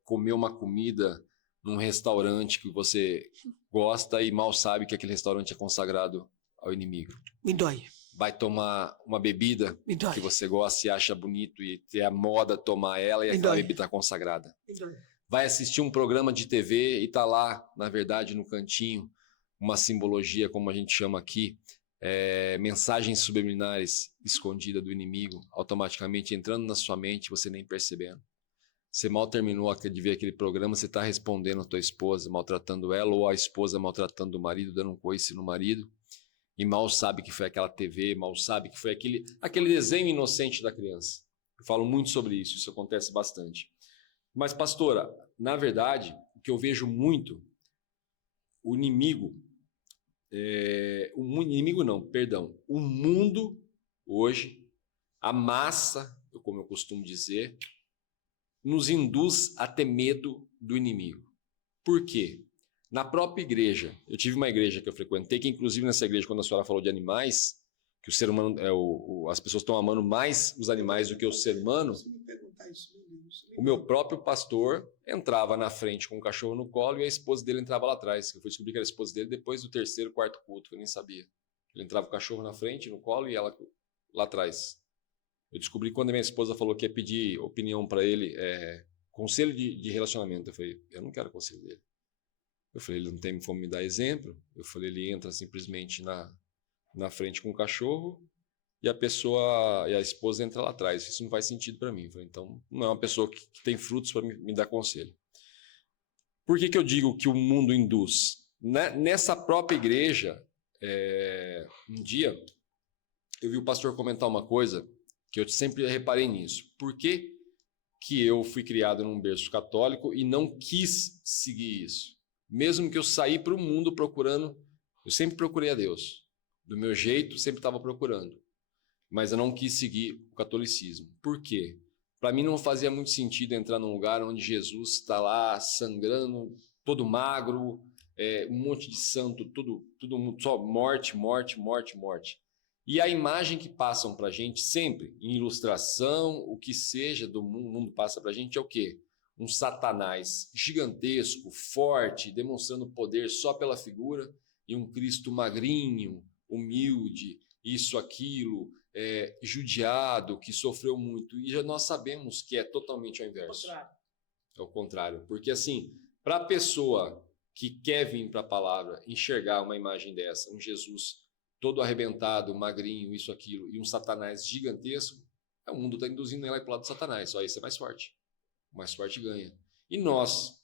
comer uma comida num restaurante que você gosta e mal sabe que aquele restaurante é consagrado ao inimigo. Me dói. Vai tomar uma bebida que você gosta e acha bonito e ter a moda tomar ela e aquela bebida está consagrada. Me dói. Vai assistir um programa de TV e está lá, na verdade, no cantinho, uma simbologia, como a gente chama aqui, mensagens subliminares escondidas do inimigo, automaticamente entrando na sua mente, você nem percebendo. Você mal terminou de ver aquele programa, você está respondendo a tua esposa, maltratando ela, ou a esposa maltratando o marido, dando um coice no marido, e mal sabe que foi aquela TV, mal sabe que foi aquele desenho inocente da criança. Eu falo muito sobre isso, isso acontece bastante. Mas, pastora, na verdade, o que eu vejo muito, o inimigo, o mundo hoje, a massa, como eu costumo dizer, nos induz a ter medo do inimigo. Por quê? Na própria igreja, eu tive uma igreja que eu frequentei, que inclusive nessa igreja, quando a senhora falou de animais, que o ser humano, as pessoas estão amando mais os animais do que o ser humano, o meu próprio pastor entrava na frente com o cachorro no colo e a esposa dele entrava lá atrás. Eu fui descobrir que era a esposa dele depois do terceiro, quarto culto, que eu nem sabia. Ele entrava com o cachorro na frente, no colo, e ela lá atrás. Eu descobri quando a minha esposa falou que ia pedir opinião para ele, conselho de relacionamento. Eu falei, eu não quero conselho dele. Eu falei, ele não tem como me dar exemplo. Eu falei, ele entra simplesmente na frente com o cachorro e a esposa entra lá atrás. Isso não faz sentido para mim. Eu falei, então, não é uma pessoa que tem frutos para me dar conselho. Por que eu digo que o mundo induz? Nessa própria igreja, um dia, eu vi o pastor comentar uma coisa que eu sempre reparei nisso. Por que eu fui criado num berço católico e não quis seguir isso? Mesmo que eu saí para o mundo procurando, eu sempre procurei a Deus. Do meu jeito, sempre estava procurando. mas eu não quis seguir o catolicismo. Por quê? Para mim não fazia muito sentido entrar num lugar onde Jesus está lá sangrando, todo magro, um monte de santo, tudo só morte, morte, morte, morte. E a imagem que passam para a gente sempre, em ilustração, o que seja do mundo passa para a gente é o quê? Um Satanás gigantesco, forte, demonstrando poder só pela figura, e um Cristo magrinho, humilde, isso, aquilo, judiado, que sofreu muito. E já nós sabemos que é totalmente ao inverso. É o contrário. Porque assim, para a pessoa que quer vir para a palavra, enxergar uma imagem dessa, um Jesus todo arrebentado, magrinho, isso, aquilo, e um Satanás gigantesco, o mundo está induzindo ela para o lado do Satanás. Só esse é mais forte. O mais forte ganha. E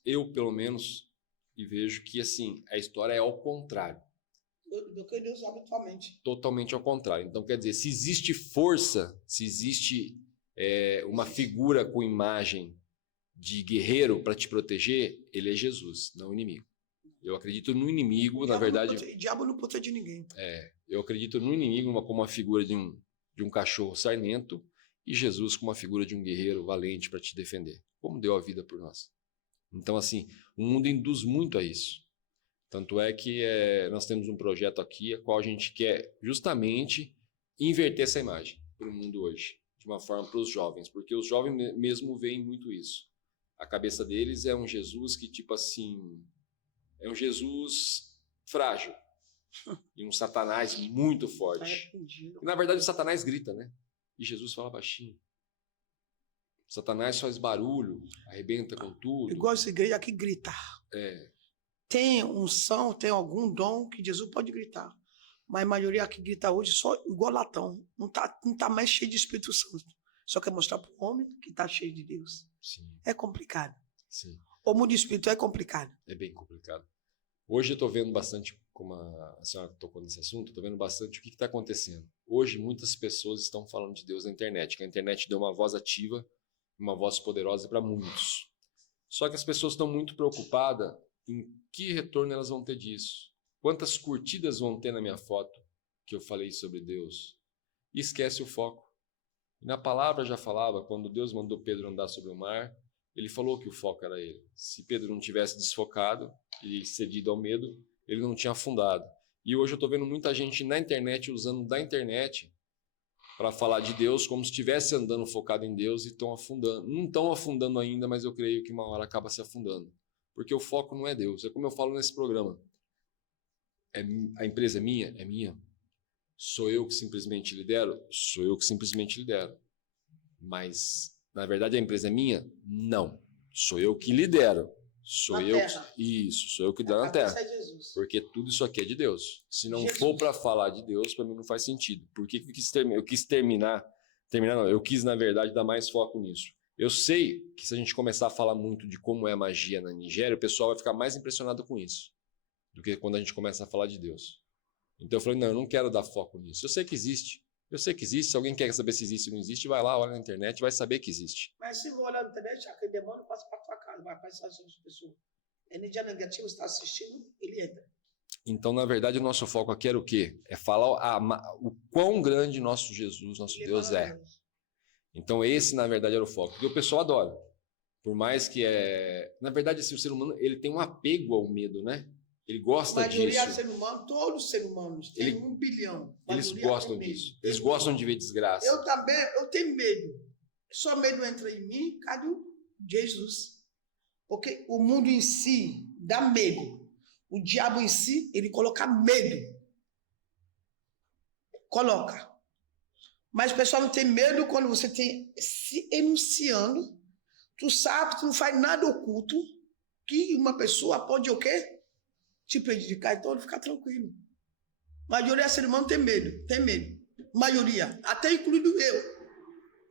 eu pelo menos, e vejo que assim, a história é ao contrário. Do que Deus sabe atualmente. Totalmente ao contrário. Então, quer dizer, se existe força, se existe uma figura com imagem de guerreiro para te proteger, ele é Jesus, não o inimigo. Eu acredito no inimigo, na verdade... O diabo não protege ninguém. Eu acredito no inimigo como uma figura de um cachorro sarnento e Jesus como uma figura de um guerreiro valente para te defender, como deu a vida por nós. Então, assim, o mundo induz muito a isso. Tanto é que nós temos um projeto aqui, a qual a gente quer justamente inverter essa imagem para o mundo hoje, de uma forma para os jovens, porque os jovens mesmo veem muito isso. A cabeça deles é um Jesus que, tipo assim, é um Jesus frágil e um Satanás muito forte. E, na verdade, o Satanás grita, né? E Jesus fala baixinho. O Satanás faz barulho, arrebenta com tudo. Igual essa igreja aqui grita. Tem unção, tem algum dom que Jesus pode gritar. Mas a maioria que grita hoje só igual latão. Não tá mais cheio de Espírito Santo. Só quer mostrar para o homem que está cheio de Deus. Sim. É complicado. Sim. O mundo espírito é complicado. É bem complicado. Hoje eu estou vendo bastante, como a senhora tocou nesse assunto, estou vendo bastante o que está acontecendo. Hoje muitas pessoas estão falando de Deus na internet, que a internet deu uma voz ativa, uma voz poderosa para muitos. Só que as pessoas estão muito preocupadas em que retorno elas vão ter disso. Quantas curtidas vão ter na minha foto que eu falei sobre Deus? E esquece o foco. E na palavra já falava, quando Deus mandou Pedro andar sobre o mar, ele falou que o foco era ele. Se Pedro não tivesse desfocado e cedido ao medo, ele não tinha afundado. E hoje eu estou vendo muita gente na internet, usando da internet para falar de Deus como se estivesse andando focado em Deus e estão afundando. Não estão afundando ainda, mas eu creio que uma hora acaba se afundando. Porque o foco não é Deus. É como eu falo nesse programa. A empresa é minha? É minha. Sou eu que simplesmente lidero? Sou eu que simplesmente lidero. Mas, na verdade, a empresa é minha? Não. Sou eu que lidero. Sou eu que lidero na terra. Porque tudo isso aqui é de Deus. Se não for para falar de Deus, para mim não faz sentido. Porque eu quis terminar não, eu quis, na verdade, dar mais foco nisso. Eu sei que se a gente começar a falar muito de como é a magia na Nigéria, o pessoal vai ficar mais impressionado com isso do que quando a gente começa a falar de Deus. Então eu falei, não, eu não quero dar foco nisso. Eu sei que existe. Se alguém quer saber se existe ou não existe, vai lá, olha na internet, vai saber que existe. Mas se olhar na internet, aquele demônio passa para tua casa, vai passar as pessoas. Energia negativa está assistindo, ele entra. Então, na verdade, o nosso foco aqui era o quê? É falar o quão grande nosso Jesus, nosso Deus é. Então esse, na verdade, era o foco. Porque o pessoal adora. Por mais que na verdade, assim, o ser humano ele tem um apego ao medo, né? Ele gosta disso. A maioria do ser humano, todos os seres humanos, tem 1 bilhão. Eles gostam disso. Eles gostam de ver desgraça. Eu também, eu tenho medo. Só medo entra em mim, cadê Jesus? Porque o mundo em si dá medo. O diabo em si, ele coloca medo. Coloca. Mas o pessoal não tem medo quando você tem se enunciando. Tu sabe, tu não faz nada oculto, que uma pessoa pode o quê? Te prejudicar, então fica tranquilo. A maioria do ser humano tem medo. Maioria, até incluindo eu.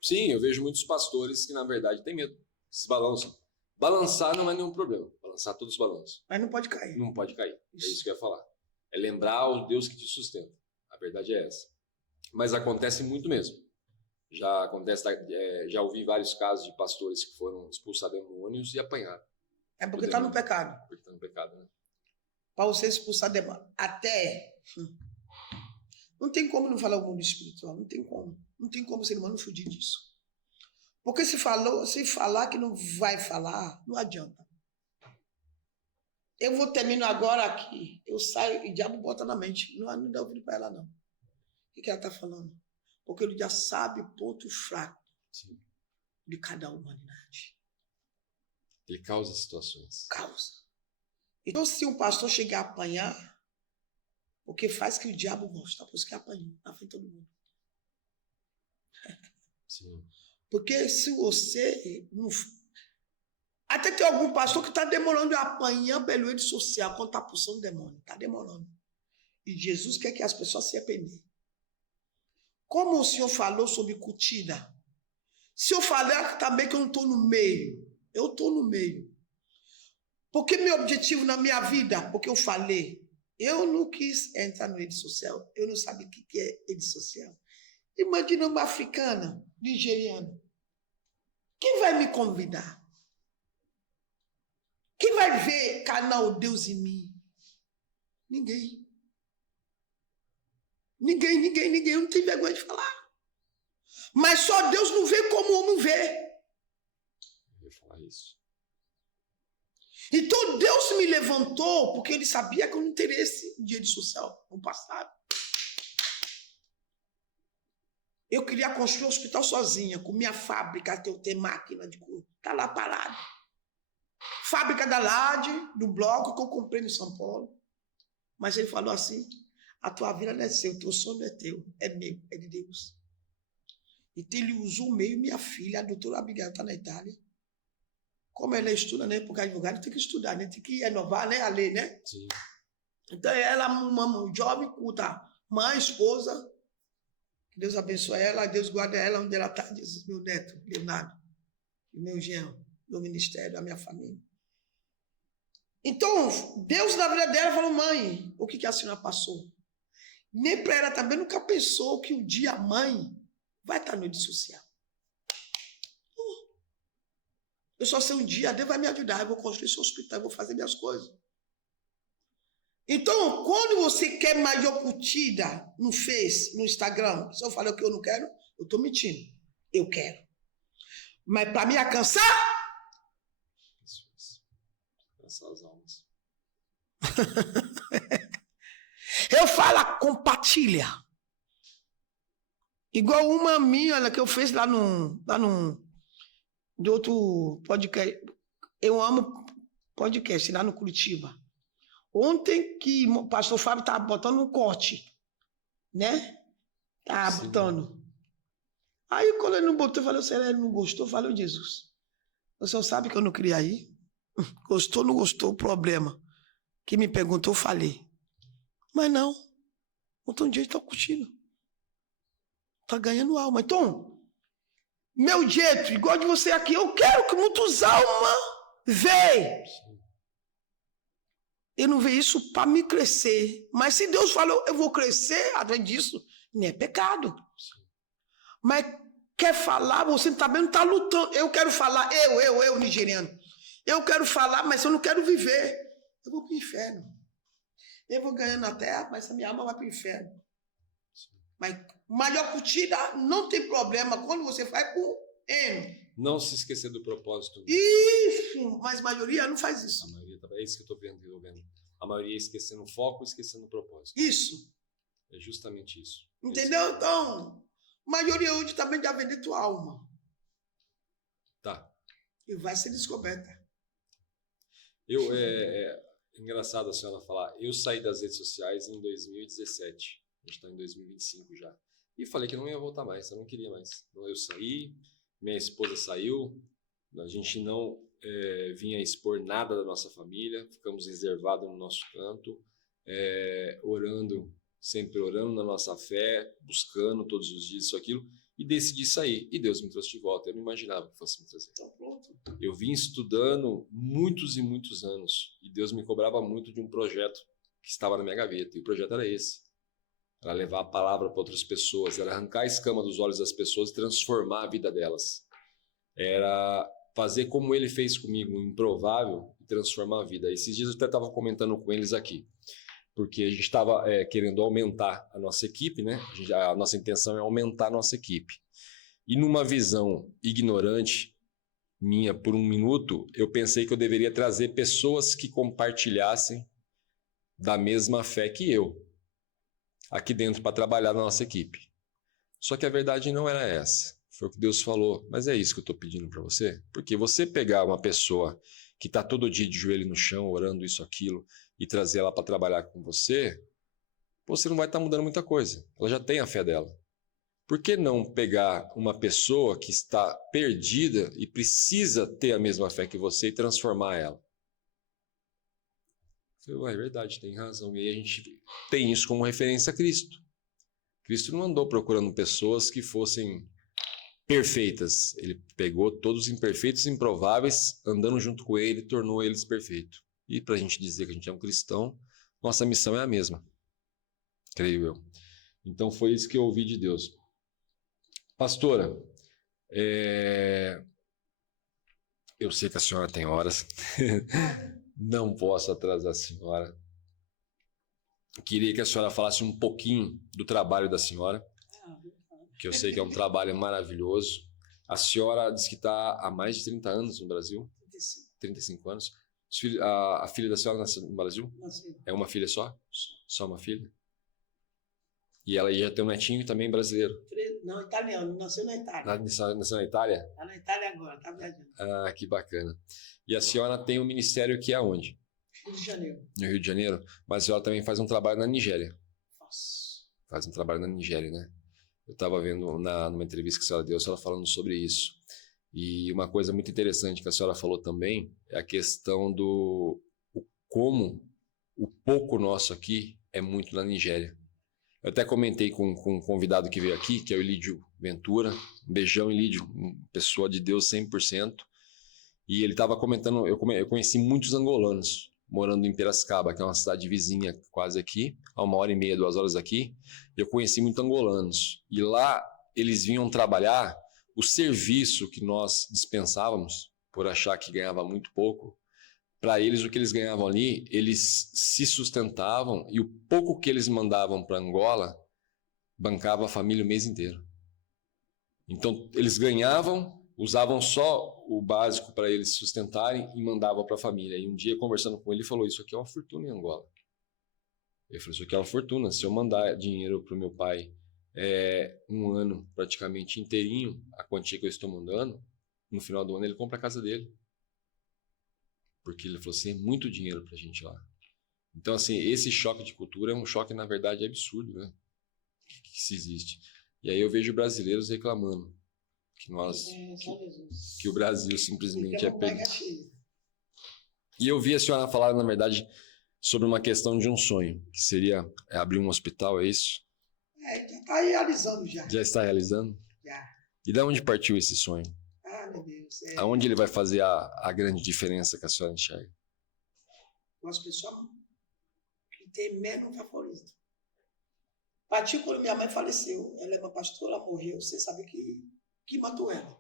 Sim, eu vejo muitos pastores que na verdade têm medo. Se balançam. Balançar não é nenhum problema. Balançar todos os balanços. Mas não pode cair. Não pode cair. É isso que eu ia falar. É lembrar o Deus que te sustenta. A verdade é essa. Mas acontece muito mesmo. Já ouvi vários casos de pastores que foram expulsar demônios e apanharam. É porque está no pecado. Porque está no pecado, né? Para você expulsar demônio. Até Não tem como não falar o mundo espiritual, não tem como. Não tem como o ser humano fugir disso. Porque se falar que não vai falar, não adianta. Eu vou terminar agora aqui. Eu saio e o diabo bota na mente. Não dá ouvido para ela, não. O que ela está falando? Porque ele já sabe o ponto fraco de cada humanidade. Ele causa situações. Causa. Então, se um pastor chegar a apanhar, o que faz que o diabo gosta? Por isso que apanhou na frente de todo mundo. Sim. Porque se você não... Até tem algum pastor que está demorando a apanhar pelo rede social quando está pulsando demônio. Está demorando. E Jesus quer que as pessoas se arrependam. Como o senhor falou sobre curtida, se eu falar também que eu não estou no meio, eu estou no meio. Porque meu objetivo na minha vida, porque eu falei, eu não quis entrar na rede social, eu não sabia o que é rede social. Imagina uma africana, nigeriana. Quem vai me convidar? Quem vai ver canal Deus em mim? Ninguém. Ninguém. Eu não tenho vergonha de falar. Mas só Deus não vê como o homem vê. Eu ia falar isso. Então Deus me levantou porque ele sabia que eu não teria esse dia de social no passado. Eu queria construir um hospital sozinha, com minha fábrica, que eu tenho máquina de cura. Está lá parado. Fábrica da Lade, do bloco que eu comprei no São Paulo. Mas ele falou assim, a tua vida não é seu, o teu sonho não é teu, é meu, é de Deus. Então ele usou o meio, minha filha, a doutora Abigail, está na Itália. Como ela estuda, né? Porque advogado tem que estudar, né? Tem que renovar, né? A lei, né? Sim. Então ela, uma jovem, culta, mãe, esposa, que Deus abençoe ela, Deus guarda ela onde ela está, diz meu neto, Leonardo, meu genro, meu ministério, a minha família. Então, Deus na vida dela falou, mãe, o que a senhora passou? Nem para ela também nunca pensou que um dia a mãe vai estar no rede social. Eu só sei um dia, Deus vai me ajudar, eu vou construir seu hospital, eu vou fazer minhas coisas. Então, quando você quer maior curtida no Face, no Instagram, se eu falei o que eu não quero, eu estou mentindo. Eu quero. Mas para me alcançar, As almas. eu falo, compartilha. Igual uma minha que eu fiz lá de outro podcast. Eu amo podcast lá no Curitiba. Ontem que o pastor Fábio estava botando um corte, né? Estava botando. Aí quando ele não botou, eu falei, será que ele não gostou? Eu falei, Jesus, o senhor sabe que eu não queria ir? Gostou, não gostou, o problema. Que me perguntou, eu falei. Mas não. Então, dia está curtindo. Está ganhando alma. Então, meu jeito, igual de você aqui, eu quero que muitas almas vejam. Eu não vejo isso para me crescer. Mas se Deus falou, eu vou crescer através disso, não é pecado. Mas quer falar, você também não está lutando. Eu quero falar, eu, nigeriano. Eu quero falar, mas eu não quero viver. Eu vou para o inferno. Eu vou ganhando na terra, mas a minha alma vai para o inferno. Mas maior curtida não tem problema quando você faz com N. Não se esquecer do propósito. Isso, mas a maioria não faz isso. A maioria também. É isso que eu estou vendo. A maioria esquecendo o foco, esquecendo o propósito. Isso. É justamente isso. Entendeu? Então, a maioria hoje também já vender tua alma. Tá. E vai ser descoberta. É engraçado a senhora falar. Eu saí das redes sociais em 2017. A gente está em 2025 já. E falei que não ia voltar mais, eu não queria mais. Então eu saí, minha esposa saiu, a gente não vinha expor nada da nossa família, ficamos reservados no nosso canto, orando, sempre orando na nossa fé, buscando todos os dias isso, aquilo, e decidi sair. E Deus me trouxe de volta, eu não imaginava que fosse me trazer. Eu vim estudando muitos e muitos anos, e Deus me cobrava muito de um projeto que estava na minha gaveta, e o projeto era esse. Era levar a palavra para outras pessoas, era arrancar a escama dos olhos das pessoas e transformar a vida delas. Era fazer como ele fez comigo, o improvável, e transformar a vida. Esses dias eu até estava comentando com eles aqui. porque a gente estava querendo aumentar a nossa equipe, né? A nossa intenção é aumentar a nossa equipe. E numa visão ignorante minha por um minuto, eu pensei que eu deveria trazer pessoas que compartilhassem da mesma fé que eu aqui dentro para trabalhar na nossa equipe. Só que a verdade não era essa. Foi o que Deus falou. Mas é isso que eu estou pedindo para você. Porque você pegar uma pessoa que está todo dia de joelho no chão, orando isso, aquilo, e trazer ela para trabalhar com você, você não vai estar mudando muita coisa. Ela já tem a fé dela. Por que não pegar uma pessoa que está perdida e precisa ter a mesma fé que você e transformar ela? Eu falei, é verdade, tem razão. E aí a gente tem isso como referência a Cristo. Cristo não andou procurando pessoas que fossem perfeitas. Ele pegou todos os imperfeitos e improváveis, andando junto com ele, tornou eles perfeitos. E para a gente dizer que a gente é um cristão, nossa missão é a mesma, creio eu. Então foi isso que eu ouvi de Deus. Pastora, eu sei que a senhora tem horas, não posso atrasar a senhora. Queria que a senhora falasse um pouquinho do trabalho da senhora, que eu sei que é um trabalho maravilhoso. A senhora diz que está há mais de 30 anos no Brasil? 35 anos. A filha da senhora nasceu no Brasil? É uma filha só? Só uma filha? E ela já tem um netinho também brasileiro? Não, italiano, nasceu na Itália. Nasceu na Itália? Está na Itália agora, está viajando. Ah, que bacana. E a senhora tem um ministério que é aonde? Rio de Janeiro. No Rio de Janeiro? Mas a senhora também faz um trabalho na Nigéria. Nossa. Faz um trabalho na Nigéria, né? Eu estava vendo numa entrevista que a senhora deu, a senhora falando sobre isso. E uma coisa muito interessante que a senhora falou também é a questão do como o pouco nosso aqui é muito na Nigéria. Eu até comentei com um convidado que veio aqui, que é o Ilídio Ventura. Um beijão, Ilídio, pessoa de Deus 100%. E ele estava comentando, eu conheci muitos angolanos morando em Piracicaba, que é uma cidade vizinha quase aqui, a 1h30, 2 horas aqui. Eu conheci muitos angolanos. E lá eles vinham trabalhar o serviço que nós dispensávamos, por achar que ganhava muito pouco. Para eles, o que eles ganhavam ali, eles se sustentavam e o pouco que eles mandavam para Angola bancava a família o mês inteiro. Então, eles ganhavam, usavam só o básico para eles se sustentarem e mandavam para a família. E um dia, conversando com ele, ele falou, isso aqui é uma fortuna em Angola. Ele falou, isso aqui é uma fortuna. Se eu mandar dinheiro para o meu pai um ano praticamente inteirinho, a quantia que eu estou mandando, no final do ano ele compra a casa dele. Porque ele falou assim, é muito dinheiro pra gente lá. Então, assim, esse choque de cultura é um choque, na verdade, absurdo, né? Que se existe. E aí eu vejo brasileiros reclamando que o Brasil simplesmente é perdido. E eu vi a senhora falar, na verdade, sobre uma questão de um sonho, que seria abrir um hospital, é isso? Já está realizando já. Já está realizando? Já. E de onde partiu esse sonho? Meu Deus. Aonde ele vai fazer a grande diferença que a senhora enxerga? As pessoas que têm menos favorito. Partiu quando minha mãe faleceu. Ela é uma pastora, morreu. Você sabe que matou ela.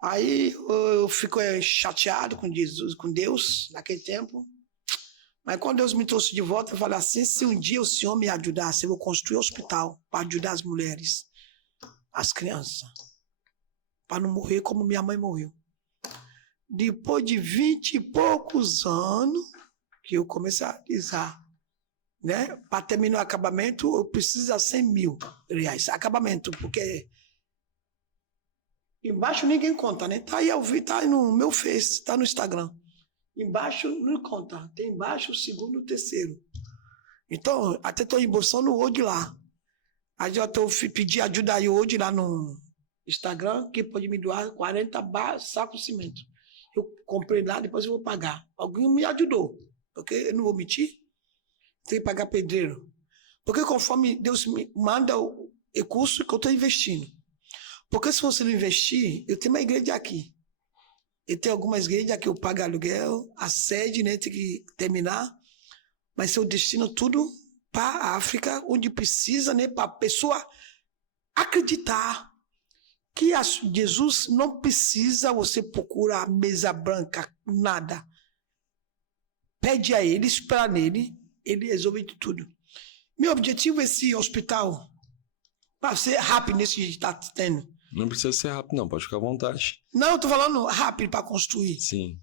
Aí eu fico chateado com Jesus, com Deus, naquele tempo. Mas quando Deus me trouxe de volta, eu falei assim, se um dia o Senhor me ajudasse, eu vou construir um hospital para ajudar as mulheres, as crianças, para não morrer como minha mãe morreu. Depois de 20 e poucos anos, que eu comecei a realizar, né? Para terminar o acabamento, eu preciso de 100 mil reais. Acabamento, porque embaixo ninguém conta, né? Tá aí no meu Face, tá no Instagram. Embaixo não conta, tem embaixo o segundo e o terceiro. Então, até estou embolsando hoje lá. Aí eu pedi ajuda aí hoje lá no Instagram, que pode me doar 40 sacos de cimento. Eu comprei lá, depois eu vou pagar. Alguém me ajudou, porque eu não vou mentir, tem que pagar pedreiro. Porque conforme Deus me manda o recurso que eu estou investindo. Porque se você não investir, eu tenho uma igreja aqui. Eu tenho algumas igrejas que eu pago aluguel, a sede, né, tem que terminar, mas eu destino tudo para a África, onde precisa, né, para a pessoa acreditar que Jesus não precisa você procurar mesa branca, nada. pede a ele, espera nele, ele resolve tudo. Meu objetivo é esse hospital, para ser rápido nesse que está tendo. Não precisa ser rápido, não. Pode ficar à vontade. Não, eu estou falando rápido para construir. Sim.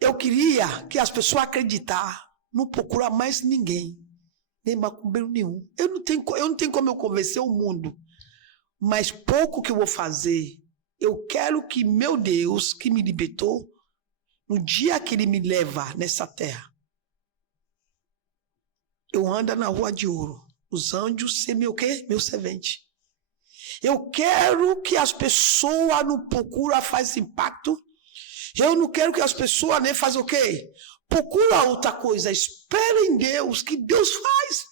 Eu queria que as pessoas acreditassem, não procurar mais ninguém, nem macumbeiro nenhum. Eu não tenho como eu convencer o mundo, mas pouco que eu vou fazer, eu quero que meu Deus, que me libertou, no dia que ele me leva nessa terra, eu ando na rua de ouro, os anjos ser meu quê? Meu servente. Eu quero que as pessoas não procuram fazer impacto. Eu não quero que as pessoas nem façam o quê? Procura outra coisa. Espera em Deus, que Deus faz.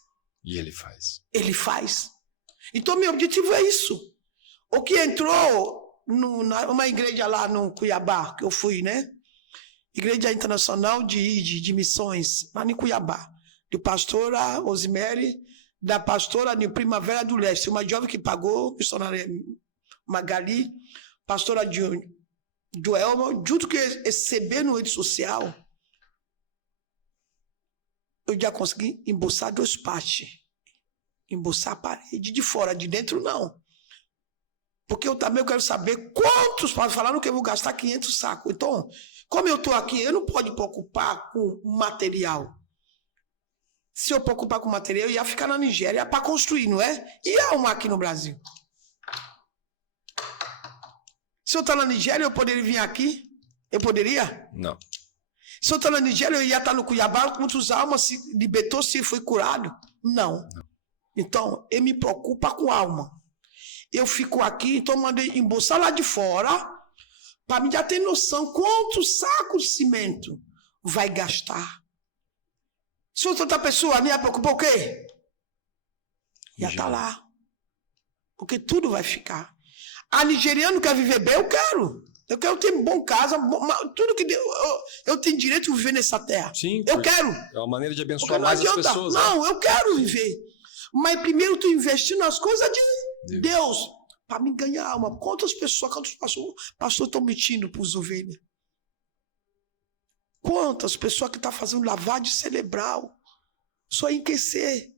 E ele faz. Ele faz. Então, meu objetivo é isso. O que entrou numa igreja lá no Cuiabá, que eu fui, né? Igreja Internacional de Missões, lá em Cuiabá. De pastora Rosemary, da pastora de Primavera do Leste, uma jovem que pagou, missionária Magali, pastora Joelma, junto que receber no rede social, eu já consegui embolsar 2 partes. Embolsar a parede de fora, de dentro não. Porque eu também quero saber quantos, falaram que eu vou gastar 500 sacos. Então, como eu estou aqui, eu não posso me preocupar com material. Se eu preocupar com material, eu ia ficar na Nigéria para construir, não é? E arrumar aqui no Brasil. Se eu estou na Nigéria, eu poderia vir aqui? Eu poderia? Não. Se eu estou na Nigéria, eu ia estar no Cuiabá, muitas almas se libertou, se foi curado? Não. Então, eu me preocupo com alma. Eu fico aqui, então mandei embolsar lá de fora, para mim já ter noção quantos sacos de cimento vai gastar. Se outra pessoa me preocupar o quê? Já está lá. Porque tudo vai ficar. A nigeriana quer viver bem, eu quero. Eu quero ter bom casa, tudo que eu tenho direito de viver nessa terra. Sim, eu quero. É uma maneira de abençoar mais as pessoas. Não, eu quero viver. Mas primeiro tu investir nas coisas de Deus. Para me ganhar alma. Quantas pessoas, pastores estão mentindo para os ovelhas? Quantas pessoas que estão fazendo lavagem cerebral? Só enriquecer.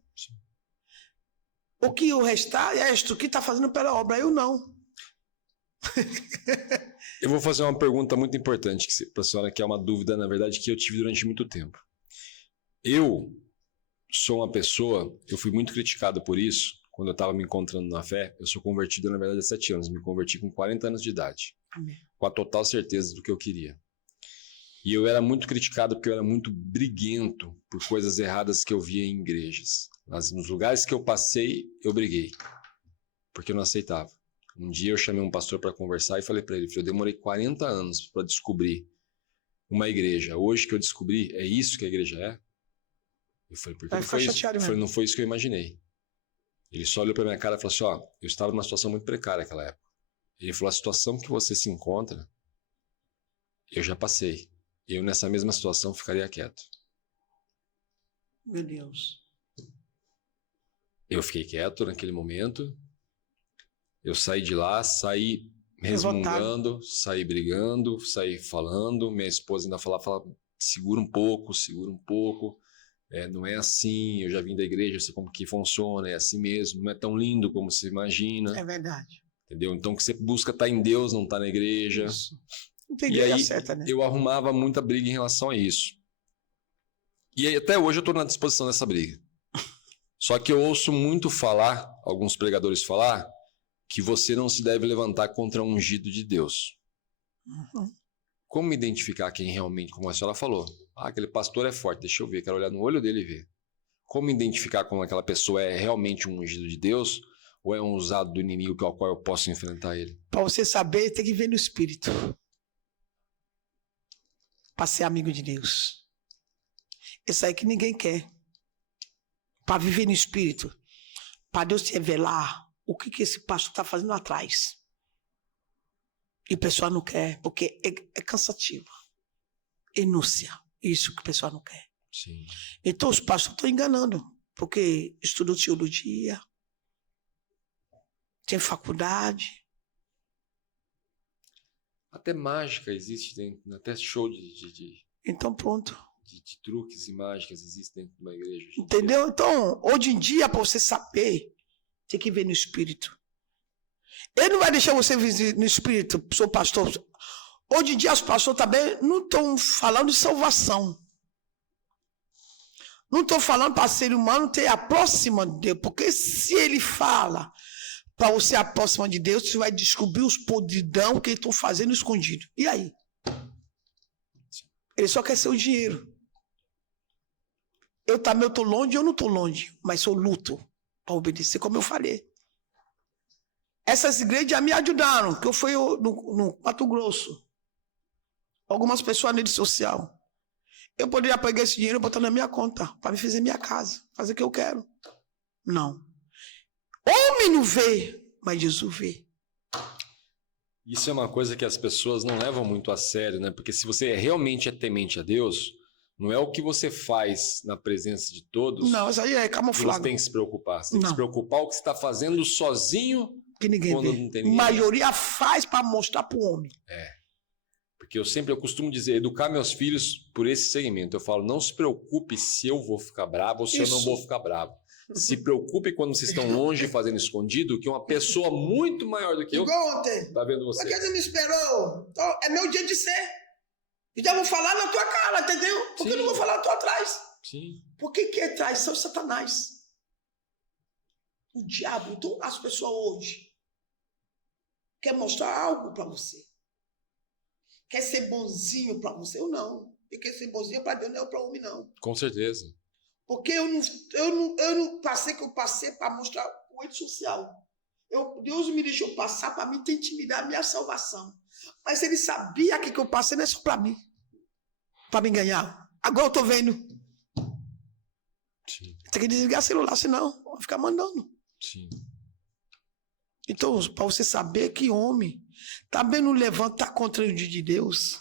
O que o resto que está fazendo pela obra, eu não. Eu vou fazer uma pergunta muito importante para a senhora, que é uma dúvida, na verdade, que eu tive durante muito tempo. Eu sou uma pessoa, eu fui muito criticado por isso, quando eu estava me encontrando na fé. Eu sou convertido, na verdade, há 7 anos. Me converti com 40 anos de idade. Amém. Com a total certeza do que eu queria. E eu era muito criticado porque eu era muito briguento por coisas erradas que eu via em igrejas. Nos lugares que eu passei, eu briguei. Porque eu não aceitava. Um dia eu chamei um pastor para conversar e falei para ele, eu demorei 40 anos para descobrir uma igreja. Hoje que eu descobri, é isso que a igreja é? Eu falei, porque não foi isso que eu imaginei. Ele só olhou para minha cara e falou assim, eu estava numa situação muito precária naquela época. Ele falou, a situação que você se encontra, eu já passei. Eu nessa mesma situação ficaria quieto. Meu Deus. Eu fiquei quieto naquele momento. Eu saí de lá, saí resmungando, saí brigando, saí falando. Minha esposa ainda falava, segura um pouco. Não é assim, eu já vim da igreja, eu sei como que funciona, é assim mesmo. Não é tão lindo como você imagina. É verdade. Entendeu? Então, que você busca estar em Deus, não estar na igreja. Isso. Não tem igreja aí, certa, né? Eu arrumava muita briga em relação a isso. E aí, até hoje eu estou na disposição dessa briga. Só que eu ouço muito falar, alguns pregadores falar, que você não se deve levantar contra um ungido de Deus. Uhum. Como identificar quem realmente, como a senhora falou, aquele pastor é forte, deixa eu ver, quero olhar no olho dele e ver. Como identificar como aquela pessoa é realmente um ungido de Deus ou é um usado do inimigo ao qual eu posso enfrentar ele? Para você saber, tem que ver no espírito. Para ser amigo de Deus. Isso aí que ninguém quer. Para viver no espírito. Para Deus te revelar o que esse pastor está fazendo atrás. E o pessoal não quer, porque é cansativo. Inúcia. Isso que o pessoal não quer. Sim. Então os pastores estão enganando. Porque estudou teologia. Tem faculdade. Até mágica existe, tem até show de... Então pronto. de truques e mágicas existem dentro de uma igreja? Entendeu? Então, hoje em dia, para você saber, tem que ver no espírito. Ele não vai deixar você vir no espírito, sou pastor. Hoje em dia, os pastores também não estão falando de salvação. Não estou falando para ser humano ter a próxima de Deus, porque se ele fala para você a próxima de Deus, você vai descobrir os podridão que eles estão fazendo escondido. E aí? Ele só quer seu dinheiro. Eu também estou longe, eu não estou longe, mas eu luto para obedecer, como eu falei. Essas igrejas já me ajudaram, que eu fui no Mato Grosso. Algumas pessoas na rede social. Eu poderia pegar esse dinheiro e botar na minha conta, para me fazer minha casa, fazer o que eu quero. Não. Homem não vê, mas Jesus vê. Isso é uma coisa que as pessoas não levam muito a sério, né? Porque se você realmente é temente a Deus, não é o que você faz na presença de todos. Não, isso aí é que camuflado. você tem que se preocupar. Você tem que se preocupar com o que você está fazendo sozinho que ninguém quando vê. não tem ninguém. A maioria faz para mostrar para o homem. Porque eu costumo dizer, educar meus filhos por esse segmento. Eu falo, não se preocupe se eu vou ficar bravo ou se eu não vou ficar bravo. Se preocupe quando vocês estão longe fazendo escondido, que uma pessoa muito maior do que eu Igual ontem. tá vendo você. Porque você me esperou. Então, é meu dia de ser. E já vou falar na tua cara, entendeu? Porque eu não vou falar na tua atrás. Sim. Por que é traição? Satanás. O diabo. Então, as pessoas hoje querem mostrar algo para você. Quer ser bonzinho para você ou não. E quer ser bonzinho para Deus, não é para homem, não. Com certeza. Porque eu não passei o que eu passei para mostrar o rede social. Deus me deixou passar para mim ter intimidade, minha salvação. Mas ele sabia que eu passei não é só para mim. Para me ganhar. Agora eu estou vendo. Sim. Tem que desligar o celular, senão vai ficar mandando. Sim. Então, para você saber que homem também não levanta contra o dia de Deus.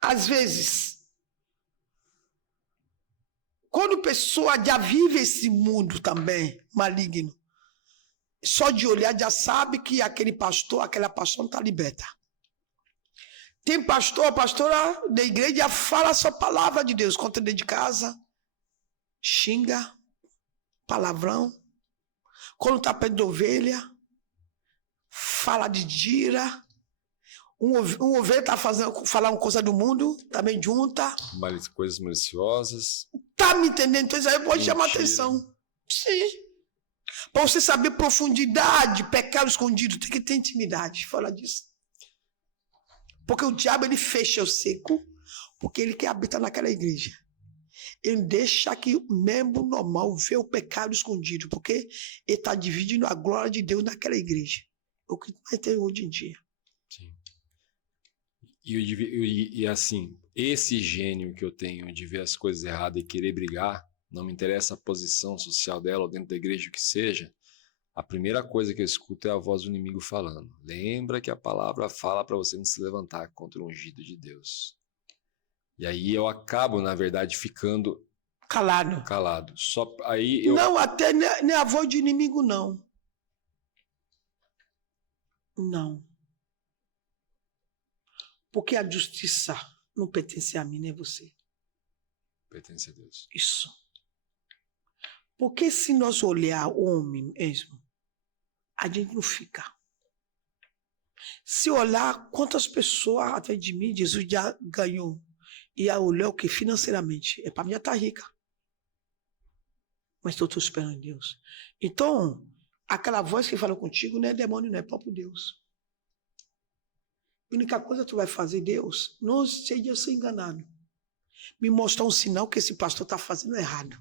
Às vezes, quando a pessoa já vive esse mundo também maligno, só de olhar já sabe que aquele pastor, aquela pastora não está liberta. Tem pastor, pastora da igreja fala só palavra de Deus, contra dentro de casa, xinga, palavrão. Quando está perto da ovelha, fala de gira. Um ovelha está falando uma coisa do mundo, também junta. Coisas maliciosas. Tá me entendendo? Então isso aí pode chamar atenção. Sim. Para você saber profundidade, pecado escondido, tem que ter intimidade. Fala disso. Porque o diabo, ele fecha o seco, porque ele quer habitar naquela igreja. Ele deixa que o membro normal vê o pecado escondido, porque ele está dividindo a glória de Deus naquela igreja. O que vai ter hoje em dia. Sim. E assim, esse gênio que eu tenho de ver as coisas erradas e querer brigar, não me interessa a posição social dela ou dentro da igreja, o que seja, a primeira coisa que eu escuto é a voz do inimigo falando. Lembra que a palavra fala para você não se levantar contra o ungido de Deus. E aí eu acabo, na verdade, ficando calado. Só aí eu... Não, até nem a voz de inimigo, não. Não. Porque a justiça não pertence a mim, nem a você. Pertence a Deus. Isso. Porque se nós olhar o homem mesmo, a gente não fica. Se olhar quantas pessoas atrás de mim, Jesus já ganhou. E a olhar o que financeiramente? É para mim já estar rica. Mas eu estou esperando Deus. Então, aquela voz que fala contigo não é demônio, não é próprio Deus. A única coisa que tu vai fazer, Deus, não seja ser enganado. Me mostrar um sinal que esse pastor está fazendo errado.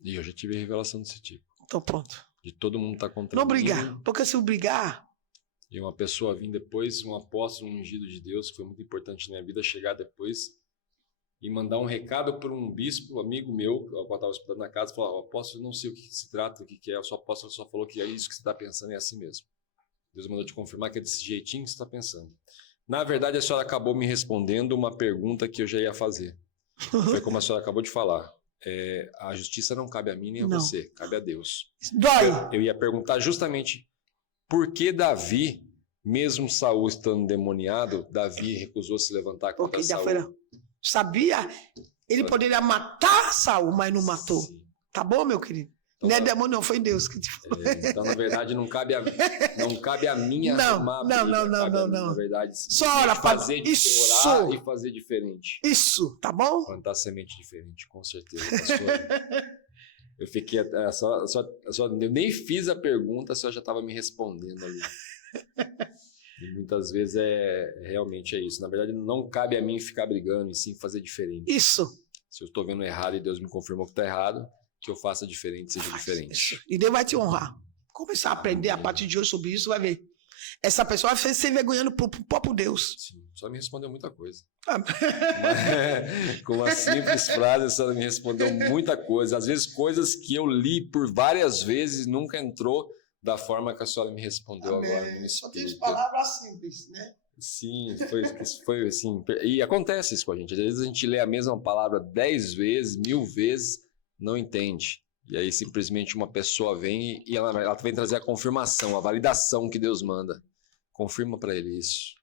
E eu já tive revelação desse tipo. Então pronto. De todo mundo estar contra não mim. Não brigar, porque se eu brigar... E uma pessoa vir depois, um apóstolo, um ungido de Deus, que foi muito importante na minha vida, chegar depois e mandar um recado para um bispo, amigo meu, que eu estava hospedado na casa, falar, apóstolo, eu não sei o que se trata, o que é, o seu apóstolo só falou que é isso que você está pensando, é assim mesmo. Deus mandou te confirmar que é desse jeitinho que você está pensando. Na verdade, a senhora acabou me respondendo uma pergunta que eu já ia fazer. Foi como a senhora acabou de falar. A justiça não cabe a mim nem a você, cabe a Deus. Dói. Eu ia perguntar justamente por que Davi Mesmo Saul estando endemoniado, Davi recusou se levantar contra Porque já Saul. foi, sabia? Ele poderia matar Saul, mas não matou. Sim. Tá bom, meu querido? Então, Não é demônio, não, foi Deus que te falou. então, na verdade, não cabe a minha Não, arrumar a não, briga, não, não, cabe a não, mim, não. Na verdade, Só ora, fazer, isso. orar e fazer diferente. Isso, tá bom? Plantar semente diferente, com certeza, pastor. Eu fiquei eu nem fiz a pergunta, a senhora já estava me respondendo ali. E muitas vezes realmente é isso. Na verdade, não cabe a mim ficar brigando e sim fazer diferente. Isso. Se eu estou vendo errado e Deus me confirmou que está errado, que eu faça diferente, seja diferente. E Deus vai te honrar. Começar a aprender a partir de hoje sobre isso, vai ver. Essa pessoa vai ser envergonhando pro próprio Deus. Sim, só me respondeu muita coisa. Ah, Com uma simples frase, a senhora me respondeu muita coisa. Às vezes, coisas que eu li por várias vezes nunca entrou da forma que a senhora me respondeu agora no Só tem espírito. palavras simples, né? Sim, foi assim. E acontece isso com a gente. Às vezes a gente lê a mesma palavra 10 vezes, 1000 vezes, não entende. E aí simplesmente uma pessoa vem e ela vem trazer a confirmação, a validação que Deus manda. Confirma para ele isso.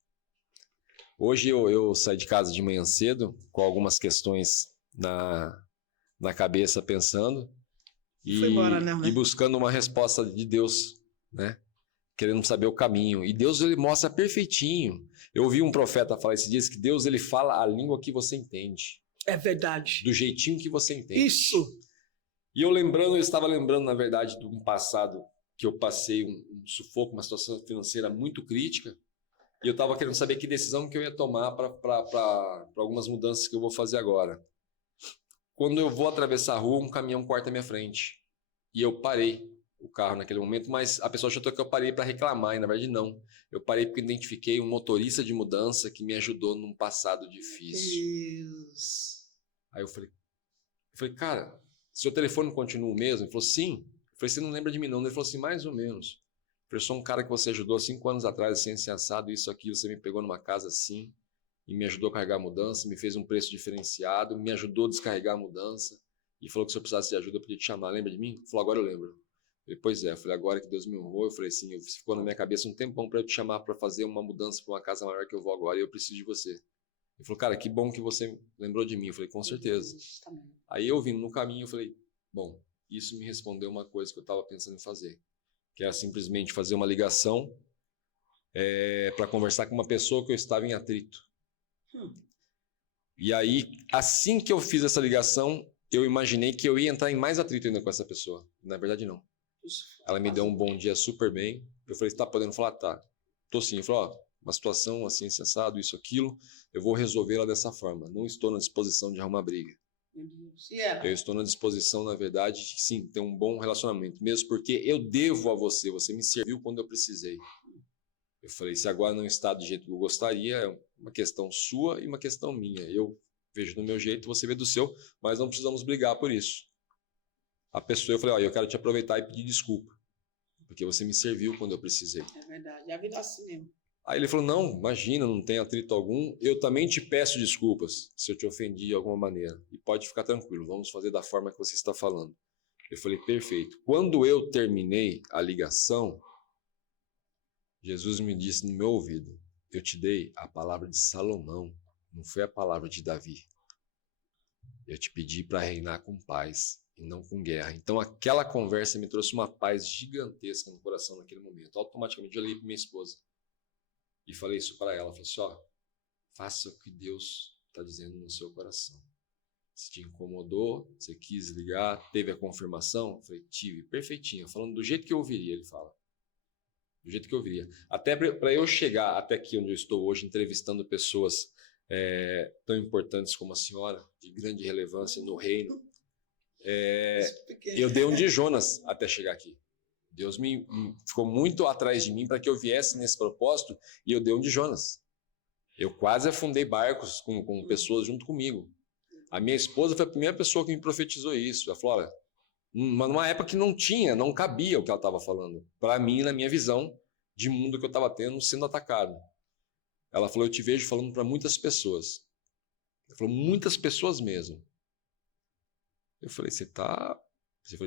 Hoje eu saí de casa de manhã cedo com algumas questões na cabeça pensando Foi embora, né? e buscando uma resposta de Deus, né? Querendo saber o caminho. E Deus, ele mostra perfeitinho. Eu ouvi um profeta falar esses dias que Deus, ele fala a língua que você entende. É verdade. Do jeitinho que você entende. Isso. E eu estava lembrando, na verdade, de um passado que eu passei um sufoco, uma situação financeira muito crítica. E eu estava querendo saber que decisão que eu ia tomar para algumas mudanças que eu vou fazer agora. Quando eu vou atravessar a rua, um caminhão corta a minha frente. E eu parei o carro naquele momento, mas a pessoa achou que eu parei para reclamar, e na verdade não. Eu parei porque identifiquei um motorista de mudança que me ajudou num passado difícil. Deus. Aí eu falei, cara, seu telefone continua o mesmo? Ele falou, sim. Eu falei, você não lembra de mim não? Ele falou assim, mais ou menos. Eu falei, eu sou um cara que você ajudou 5 anos atrás, assim assado, isso, aquilo, você me pegou numa casa assim, e me ajudou a carregar a mudança, me fez um preço diferenciado, me ajudou a descarregar a mudança, e falou que se eu precisasse de ajuda, eu podia te chamar, lembra de mim? Ele falou, agora eu lembro. Eu falei, pois é. Eu falei, agora que Deus me honrou, eu falei assim, ficou na minha cabeça um tempão para eu te chamar para fazer uma mudança para uma casa maior que eu vou agora, e eu preciso de você. Ele falou, cara, que bom que você lembrou de mim. Eu falei, com certeza. Aí eu vindo no caminho, eu falei, bom, isso me respondeu uma coisa que eu estava pensando em fazer, que era simplesmente fazer uma ligação para conversar com uma pessoa que eu estava em atrito. E aí, assim que eu fiz essa ligação, eu imaginei que eu ia entrar em mais atrito ainda com essa pessoa. Na verdade, não. Ela me deu um bom dia super bem. Eu falei, tá podendo falar? Tá. Tô sim. Eu falei, ó, uma situação assim, sensado, isso, aquilo, eu vou resolvê-la dessa forma. Não estou na disposição de arrumar briga. Eu estou na disposição, na verdade, de sim, ter um bom relacionamento. Mesmo porque eu devo a você. Você me serviu quando eu precisei. Eu falei, se agora não está do jeito que eu gostaria, é uma questão sua e uma questão minha. Eu vejo do meu jeito, você vê do seu, mas não precisamos brigar por isso. A pessoa, eu falei, ó, eu quero te aproveitar e pedir desculpa, porque você me serviu quando eu precisei. É verdade, a vida é assim mesmo. Aí ele falou, não, imagina, não tem atrito algum, eu também te peço desculpas se eu te ofendi de alguma maneira. E pode ficar tranquilo, vamos fazer da forma que você está falando. Eu falei, perfeito. Quando eu terminei a ligação, Jesus me disse no meu ouvido, eu te dei a palavra de Salomão, não foi a palavra de Davi. Eu te pedi para reinar com paz e não com guerra. Então aquela conversa me trouxe uma paz gigantesca no coração naquele momento. Automaticamente eu liguei para minha esposa e falei isso para ela. Falei assim, ó, faça o que Deus está dizendo no seu coração. Se te incomodou, você quis ligar, teve a confirmação? Eu falei, tive, perfeitinho. Falando do jeito que eu ouviria, ele fala. Do jeito que eu ouviria. Até para eu chegar até aqui onde eu estou hoje, entrevistando pessoas tão importantes como a senhora, de grande relevância no reino, eu dei um de Jonas até chegar aqui. Deus ficou muito atrás de mim para que eu viesse nesse propósito, e eu dei um de Jonas. Eu quase afundei barcos com pessoas junto comigo. A minha esposa foi a primeira pessoa que me profetizou isso. Ela falou, olha, numa época que não cabia o que ela estava falando. Para mim, na minha visão de mundo que eu estava tendo, sendo atacado. Ela falou, eu te vejo falando para muitas pessoas. Ela falou, muitas pessoas mesmo. Eu falei,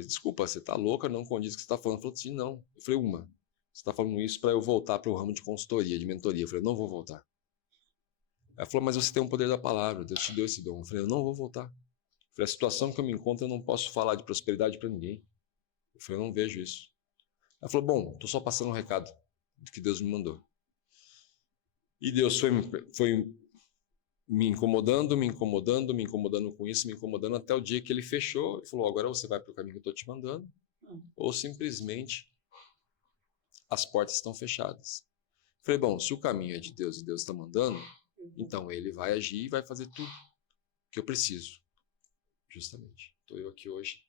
desculpa, você tá louca, não condiz o que você está falando. Ela falou assim, não. Eu falei, uma. você está falando isso para eu voltar para o ramo de consultoria, de mentoria. Eu falei, não vou voltar. Ela falou, mas você tem um poder da palavra, Deus te deu esse dom. Eu falei, eu não vou voltar. Eu falei, a situação que eu me encontro, eu não posso falar de prosperidade para ninguém. Eu falei, eu não vejo isso. Ela falou, bom, estou só passando um recado do que Deus me mandou. E Deus foi me incomodando com isso, me incomodando até o dia que ele fechou e falou, agora você vai para o caminho que eu estou te mandando, ou simplesmente as portas estão fechadas. Eu falei, bom, se o caminho é de Deus e Deus está mandando, então ele vai agir e vai fazer tudo que eu preciso. Justamente. Estou eu aqui hoje.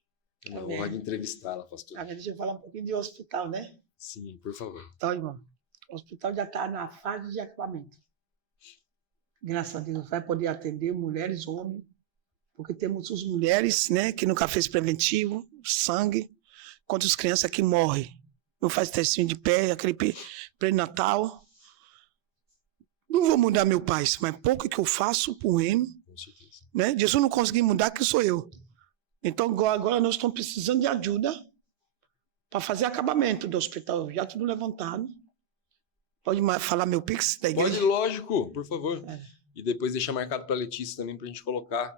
É uma honra de entrevistá-la, pastor. Deixa eu falar um pouquinho de hospital, né? Sim, por favor. Então, irmão, o hospital já está na fase de equipamento. Graças a Deus, vai poder atender mulheres, homens, porque temos as mulheres, né, que nunca fez preventivo, sangue, contra as crianças que morrem. Não faz testinho de pé, aquele pré-natal. Não vou mudar meu pai, mas pouco que eu faço por reino, Com certeza. né? Jesus não conseguiu mudar, que sou eu. Então, agora nós estamos precisando de ajuda para fazer acabamento do hospital. Já tudo levantado. Pode falar meu Pix da igreja? Pode, lógico, por favor. E depois deixa marcado para a Letícia também, para a gente colocar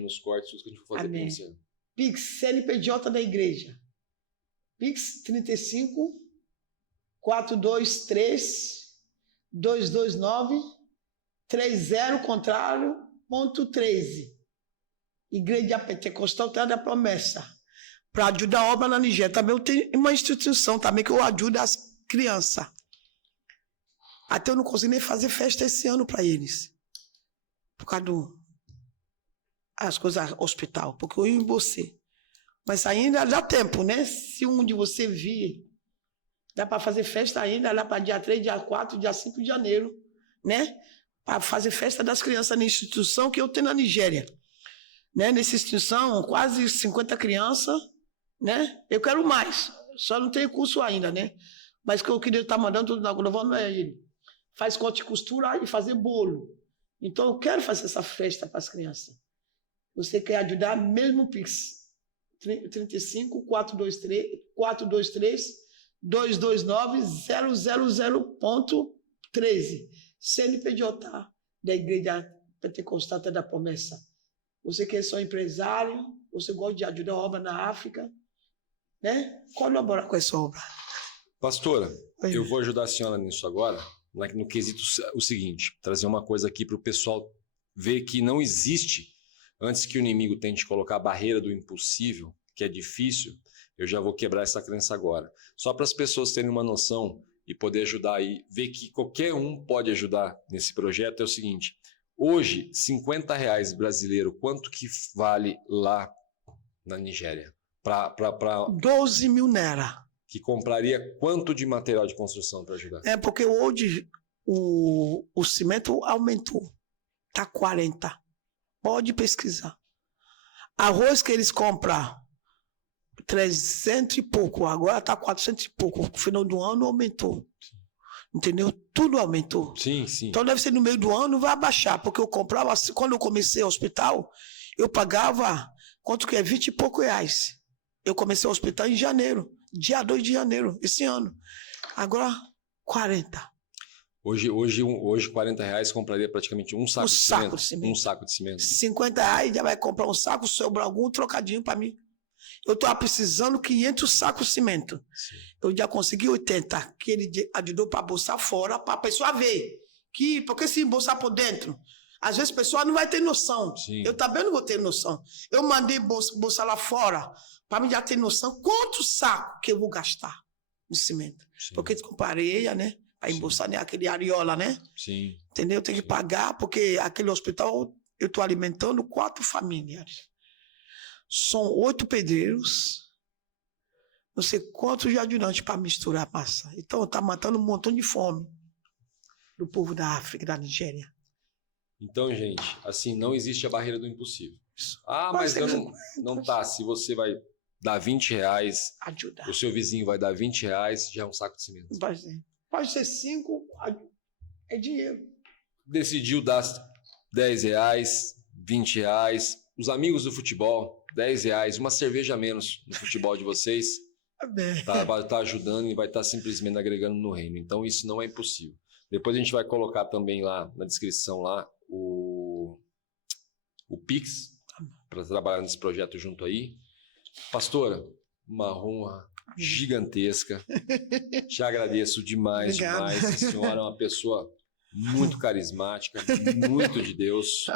nos cortes tudo que a gente for fazer. Amém. Pix, CNPJ da igreja. Pix 35 423 229 30 contrário ponto 13. Igreja Pentecostal Terra da Promessa. Para ajudar a obra na Nigéria. Também eu tenho uma instituição também que eu ajudo as crianças. Até eu não consegui nem fazer festa esse ano para eles. Por causa as coisas hospital. Porque eu ia em você. Mas ainda dá tempo, né? Se um de você vir, dá para fazer festa ainda lá para dia 3, dia 4, dia 5 de janeiro, né? Para fazer festa das crianças na instituição que eu tenho na Nigéria. Né? Nessa instituição, quase 50 crianças, né? Eu quero mais. Só não tenho curso ainda, né? Mas que eu queria estar mandando tudo na Globo, não é ele. Faz corte e costura e fazer bolo. Então eu quero fazer essa festa para as crianças. Você quer ajudar, mesmo Pix. 35 423 229 000.13. CNPJ da Igreja Pentecostal da Promessa. Você que é só empresário, você gosta de ajudar a obra na África, né? Colabora com essa obra. Pastora, eu vou ajudar a senhora nisso agora, no quesito o seguinte, trazer uma coisa aqui para o pessoal ver que não existe, antes que o inimigo tente colocar a barreira do impossível, que é difícil, eu já vou quebrar essa crença agora. Só para as pessoas terem uma noção e poder ajudar aí, ver que qualquer um pode ajudar nesse projeto, é o seguinte, hoje, R$50 brasileiro, quanto que vale lá na Nigéria? 12 mil naira. Que compraria quanto de material de construção para ajudar? É porque hoje o cimento aumentou. Está 40. Pode pesquisar. Arroz que eles compram 300 e pouco, agora está 400 e pouco. No final do ano aumentou. Entendeu? Tudo aumentou. Sim, sim. Então deve ser no meio do ano, vai abaixar, porque eu comprava, quando eu comecei o hospital, eu pagava, quanto que é? 20 e pouco reais. Eu comecei o hospital em janeiro, dia 2 de janeiro, esse ano. Agora, 40. Hoje R$40 compraria praticamente um saco de cimento. Um saco de cimento. R$50 já vai comprar um saco, sobra algum trocadinho para mim. Eu estava precisando 500 sacos de cimento. Sim. Eu já consegui 80, que ele ajudou para bolsar fora, para a pessoa ver. Porque se embolsar por dentro, às vezes a pessoa não vai ter noção. Sim. Eu também não vou ter noção. Eu mandei bolsar lá fora, para mim já ter noção quanto saco que eu vou gastar de cimento. Sim. Porque com areia, né? Para embolsar, né? Aquele areola, né? Sim. Entendeu? Eu tenho que pagar, porque aquele hospital eu estou alimentando 4 famílias. São 8 pedreiros, não sei quantos de ajudantes para misturar a massa. Então, está matando um montão de fome do povo da África, da Nigéria. Então, gente, assim, não existe a barreira do impossível. Mas eu não tá. Se você vai dar R$20, ajuda. O seu vizinho vai dar R$20, já é um saco de cimento. Pode ser 5, é dinheiro. Decidiu dar R$10, R$20, os amigos do futebol, R$10, uma cerveja a menos no futebol de vocês, Amém. Vai estar ajudando e vai estar simplesmente agregando no reino. Então, isso não é impossível. Depois a gente vai colocar também lá na descrição lá o Pix para trabalhar nesse projeto junto aí. Pastora, uma honra gigantesca. Te agradeço demais, demais. A senhora é uma pessoa muito carismática, muito de Deus.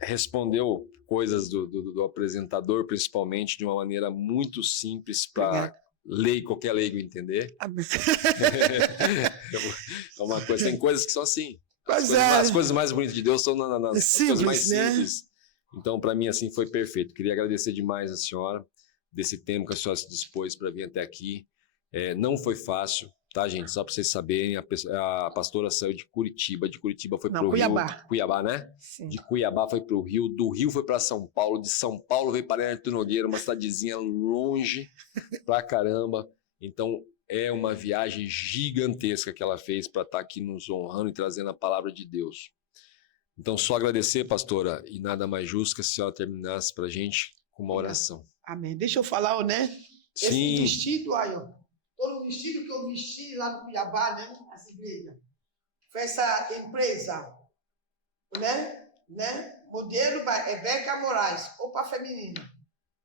Respondeu coisas do apresentador, principalmente, de uma maneira muito simples para qualquer leigo entender. É uma coisa, tem coisas que são assim. As coisas mais bonitas de Deus são nas coisas mais simples. Então, para mim, assim, foi perfeito. Queria agradecer demais a senhora, desse tempo que a senhora se dispôs para vir até aqui. Não foi fácil, tá, gente? Só para vocês saberem, a pastora saiu de Curitiba foi para o Rio. Cuiabá, né? Sim. De Cuiabá foi para o Rio, do Rio foi para São Paulo, de São Paulo veio para Artur Nogueira, uma cidadezinha longe pra caramba. Então, é uma viagem gigantesca que ela fez para estar aqui nos honrando e trazendo a palavra de Deus. Então, só agradecer, pastora, e nada mais justo que a senhora terminasse para a gente com uma oração. Amém. Deixa eu falar, né? Sim. Esse vestido aí, ó. Todo o vestido que eu vesti lá no Cuiabá, né? Essa igreja. Foi essa empresa, né? Modelo Rebeca Moraes, roupa feminina.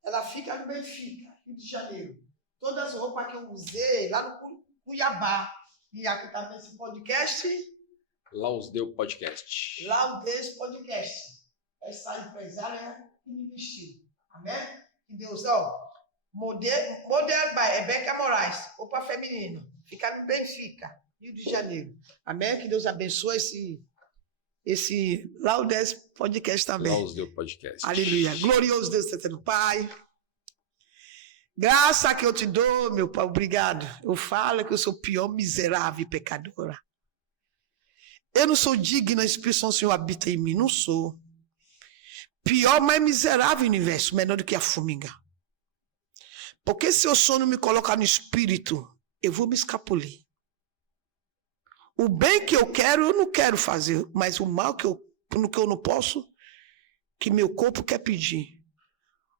Ela fica no Benfica, Rio de Janeiro. Todas as roupas que eu usei lá no Cuiabá. E aqui está nesse podcast. Lausdeu Podcast. Lausdeu Podcast. Essa empresária que me vestiu. Amém? Que Deus, ó. Modelo by Rebeca Moraes, roupa feminina. Fica no Benfica, Rio de Janeiro. Amém? Que Deus abençoe esse Lausdeu Podcast também. Lausdeu Podcast. Aleluia. Glorioso Deus eterno Pai. Graça que eu te dou, meu Pai, obrigado. Eu falo que eu sou pior, miserável e pecadora. Eu não sou digna, a expressão do Senhor habita em mim, não sou. Pior, mais miserável universo, menor do que a formiga. Porque se eu sono me colocar no espírito, eu vou me escapulir. O bem que eu não quero fazer, mas o mal que eu não posso, que meu corpo quer pedir.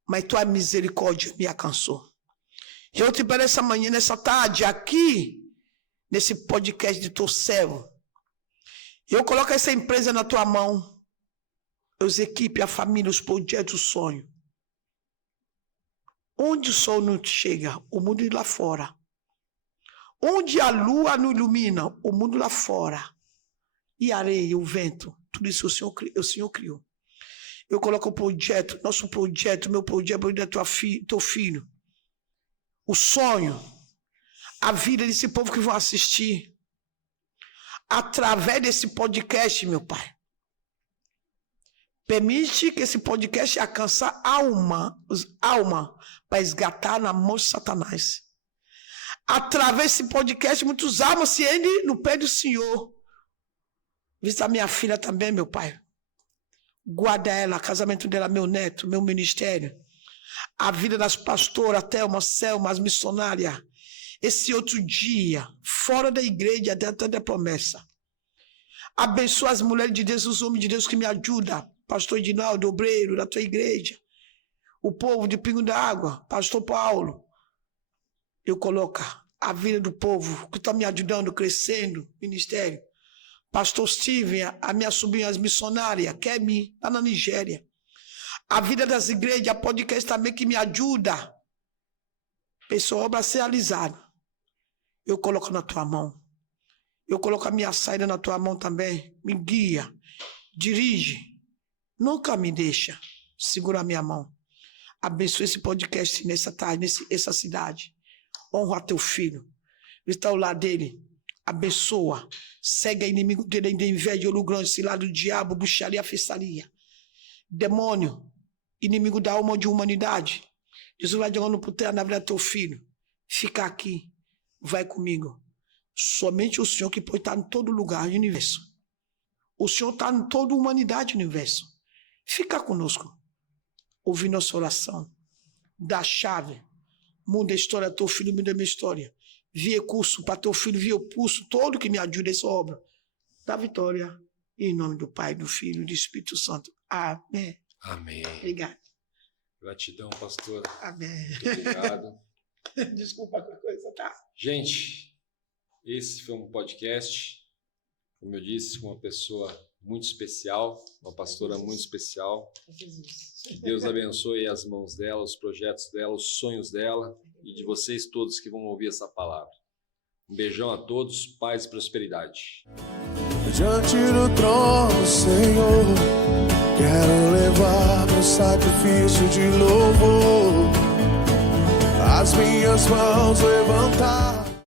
Mas tua misericórdia me alcançou. Eu te peço essa manhã, nessa tarde, aqui, nesse podcast de teu céu. Eu coloco essa empresa na tua mão. As equipes, a família, os projetos, o sonho. Onde o sol não chega, o mundo lá fora. Onde a lua não ilumina, o mundo lá fora. E a areia, o vento, tudo isso o Senhor criou. Eu coloco o projeto, nosso projeto, meu projeto, o projeto do teu filho. O sonho, a vida desse povo que vão assistir. Através desse podcast, meu Pai. Permite que esse podcast alcance alma para resgatar na mão de Satanás. Através desse podcast, muitos almas se rendem no pé do Senhor. Visita minha filha também, meu Pai. Guarda ela, casamento dela, meu neto, meu ministério. A vida das pastoras, Thelma, Selma, as missionárias. Esse outro dia, fora da igreja, dentro da promessa. Abençoa as mulheres de Deus, os homens de Deus que me ajudam. Pastor Edinaldo, obreiro da tua igreja. O povo de Pingo da Água, Pastor Paulo. Eu coloco a vida do povo que está me ajudando, crescendo, ministério. Pastor Steven, a minha sobrinha, as missionárias, Kemi, lá na Nigéria. A vida das igrejas, a podcast também que me ajuda. Pessoa, obra a ser realizada. Eu coloco na tua mão. Eu coloco a minha saída na tua mão também. Me guia, dirige. Nunca me deixa. Segura a minha mão. Abençoe esse podcast nessa tarde, nessa cidade. Honra teu filho. Está ao lado dele. Abençoa. Segue a inimigo dele da inveja, olho grande, esse lado do diabo, bruxaria, feitiçaria. Demônio, inimigo da alma de humanidade. Jesus vai jogando por terra na vida do teu filho. Fica aqui. Vai comigo. Somente o Senhor que pode estar em todo lugar do universo. O Senhor está em toda a humanidade do universo. Fica conosco. Ouve nossa oração. Dá a chave. Muda a história do teu filho, muda a minha história. Via curso para teu filho, via o pulso todo que me ajuda essa obra. Dá vitória. Em nome do Pai, do Filho e do Espírito Santo. Amém. Amém. Obrigado. Gratidão, pastor. Amém. Muito obrigado. Desculpa qualquer coisa, tá? Gente, esse foi um podcast, como eu disse, com uma pessoa muito especial, uma pastora muito especial. Que Deus abençoe as mãos dela, os projetos dela, os sonhos dela e de vocês todos que vão ouvir essa palavra. Um beijão a todos, paz e prosperidade. Diante do trono, Senhor, quero levar meu sacrifício de louvor, as minhas mãos levantar.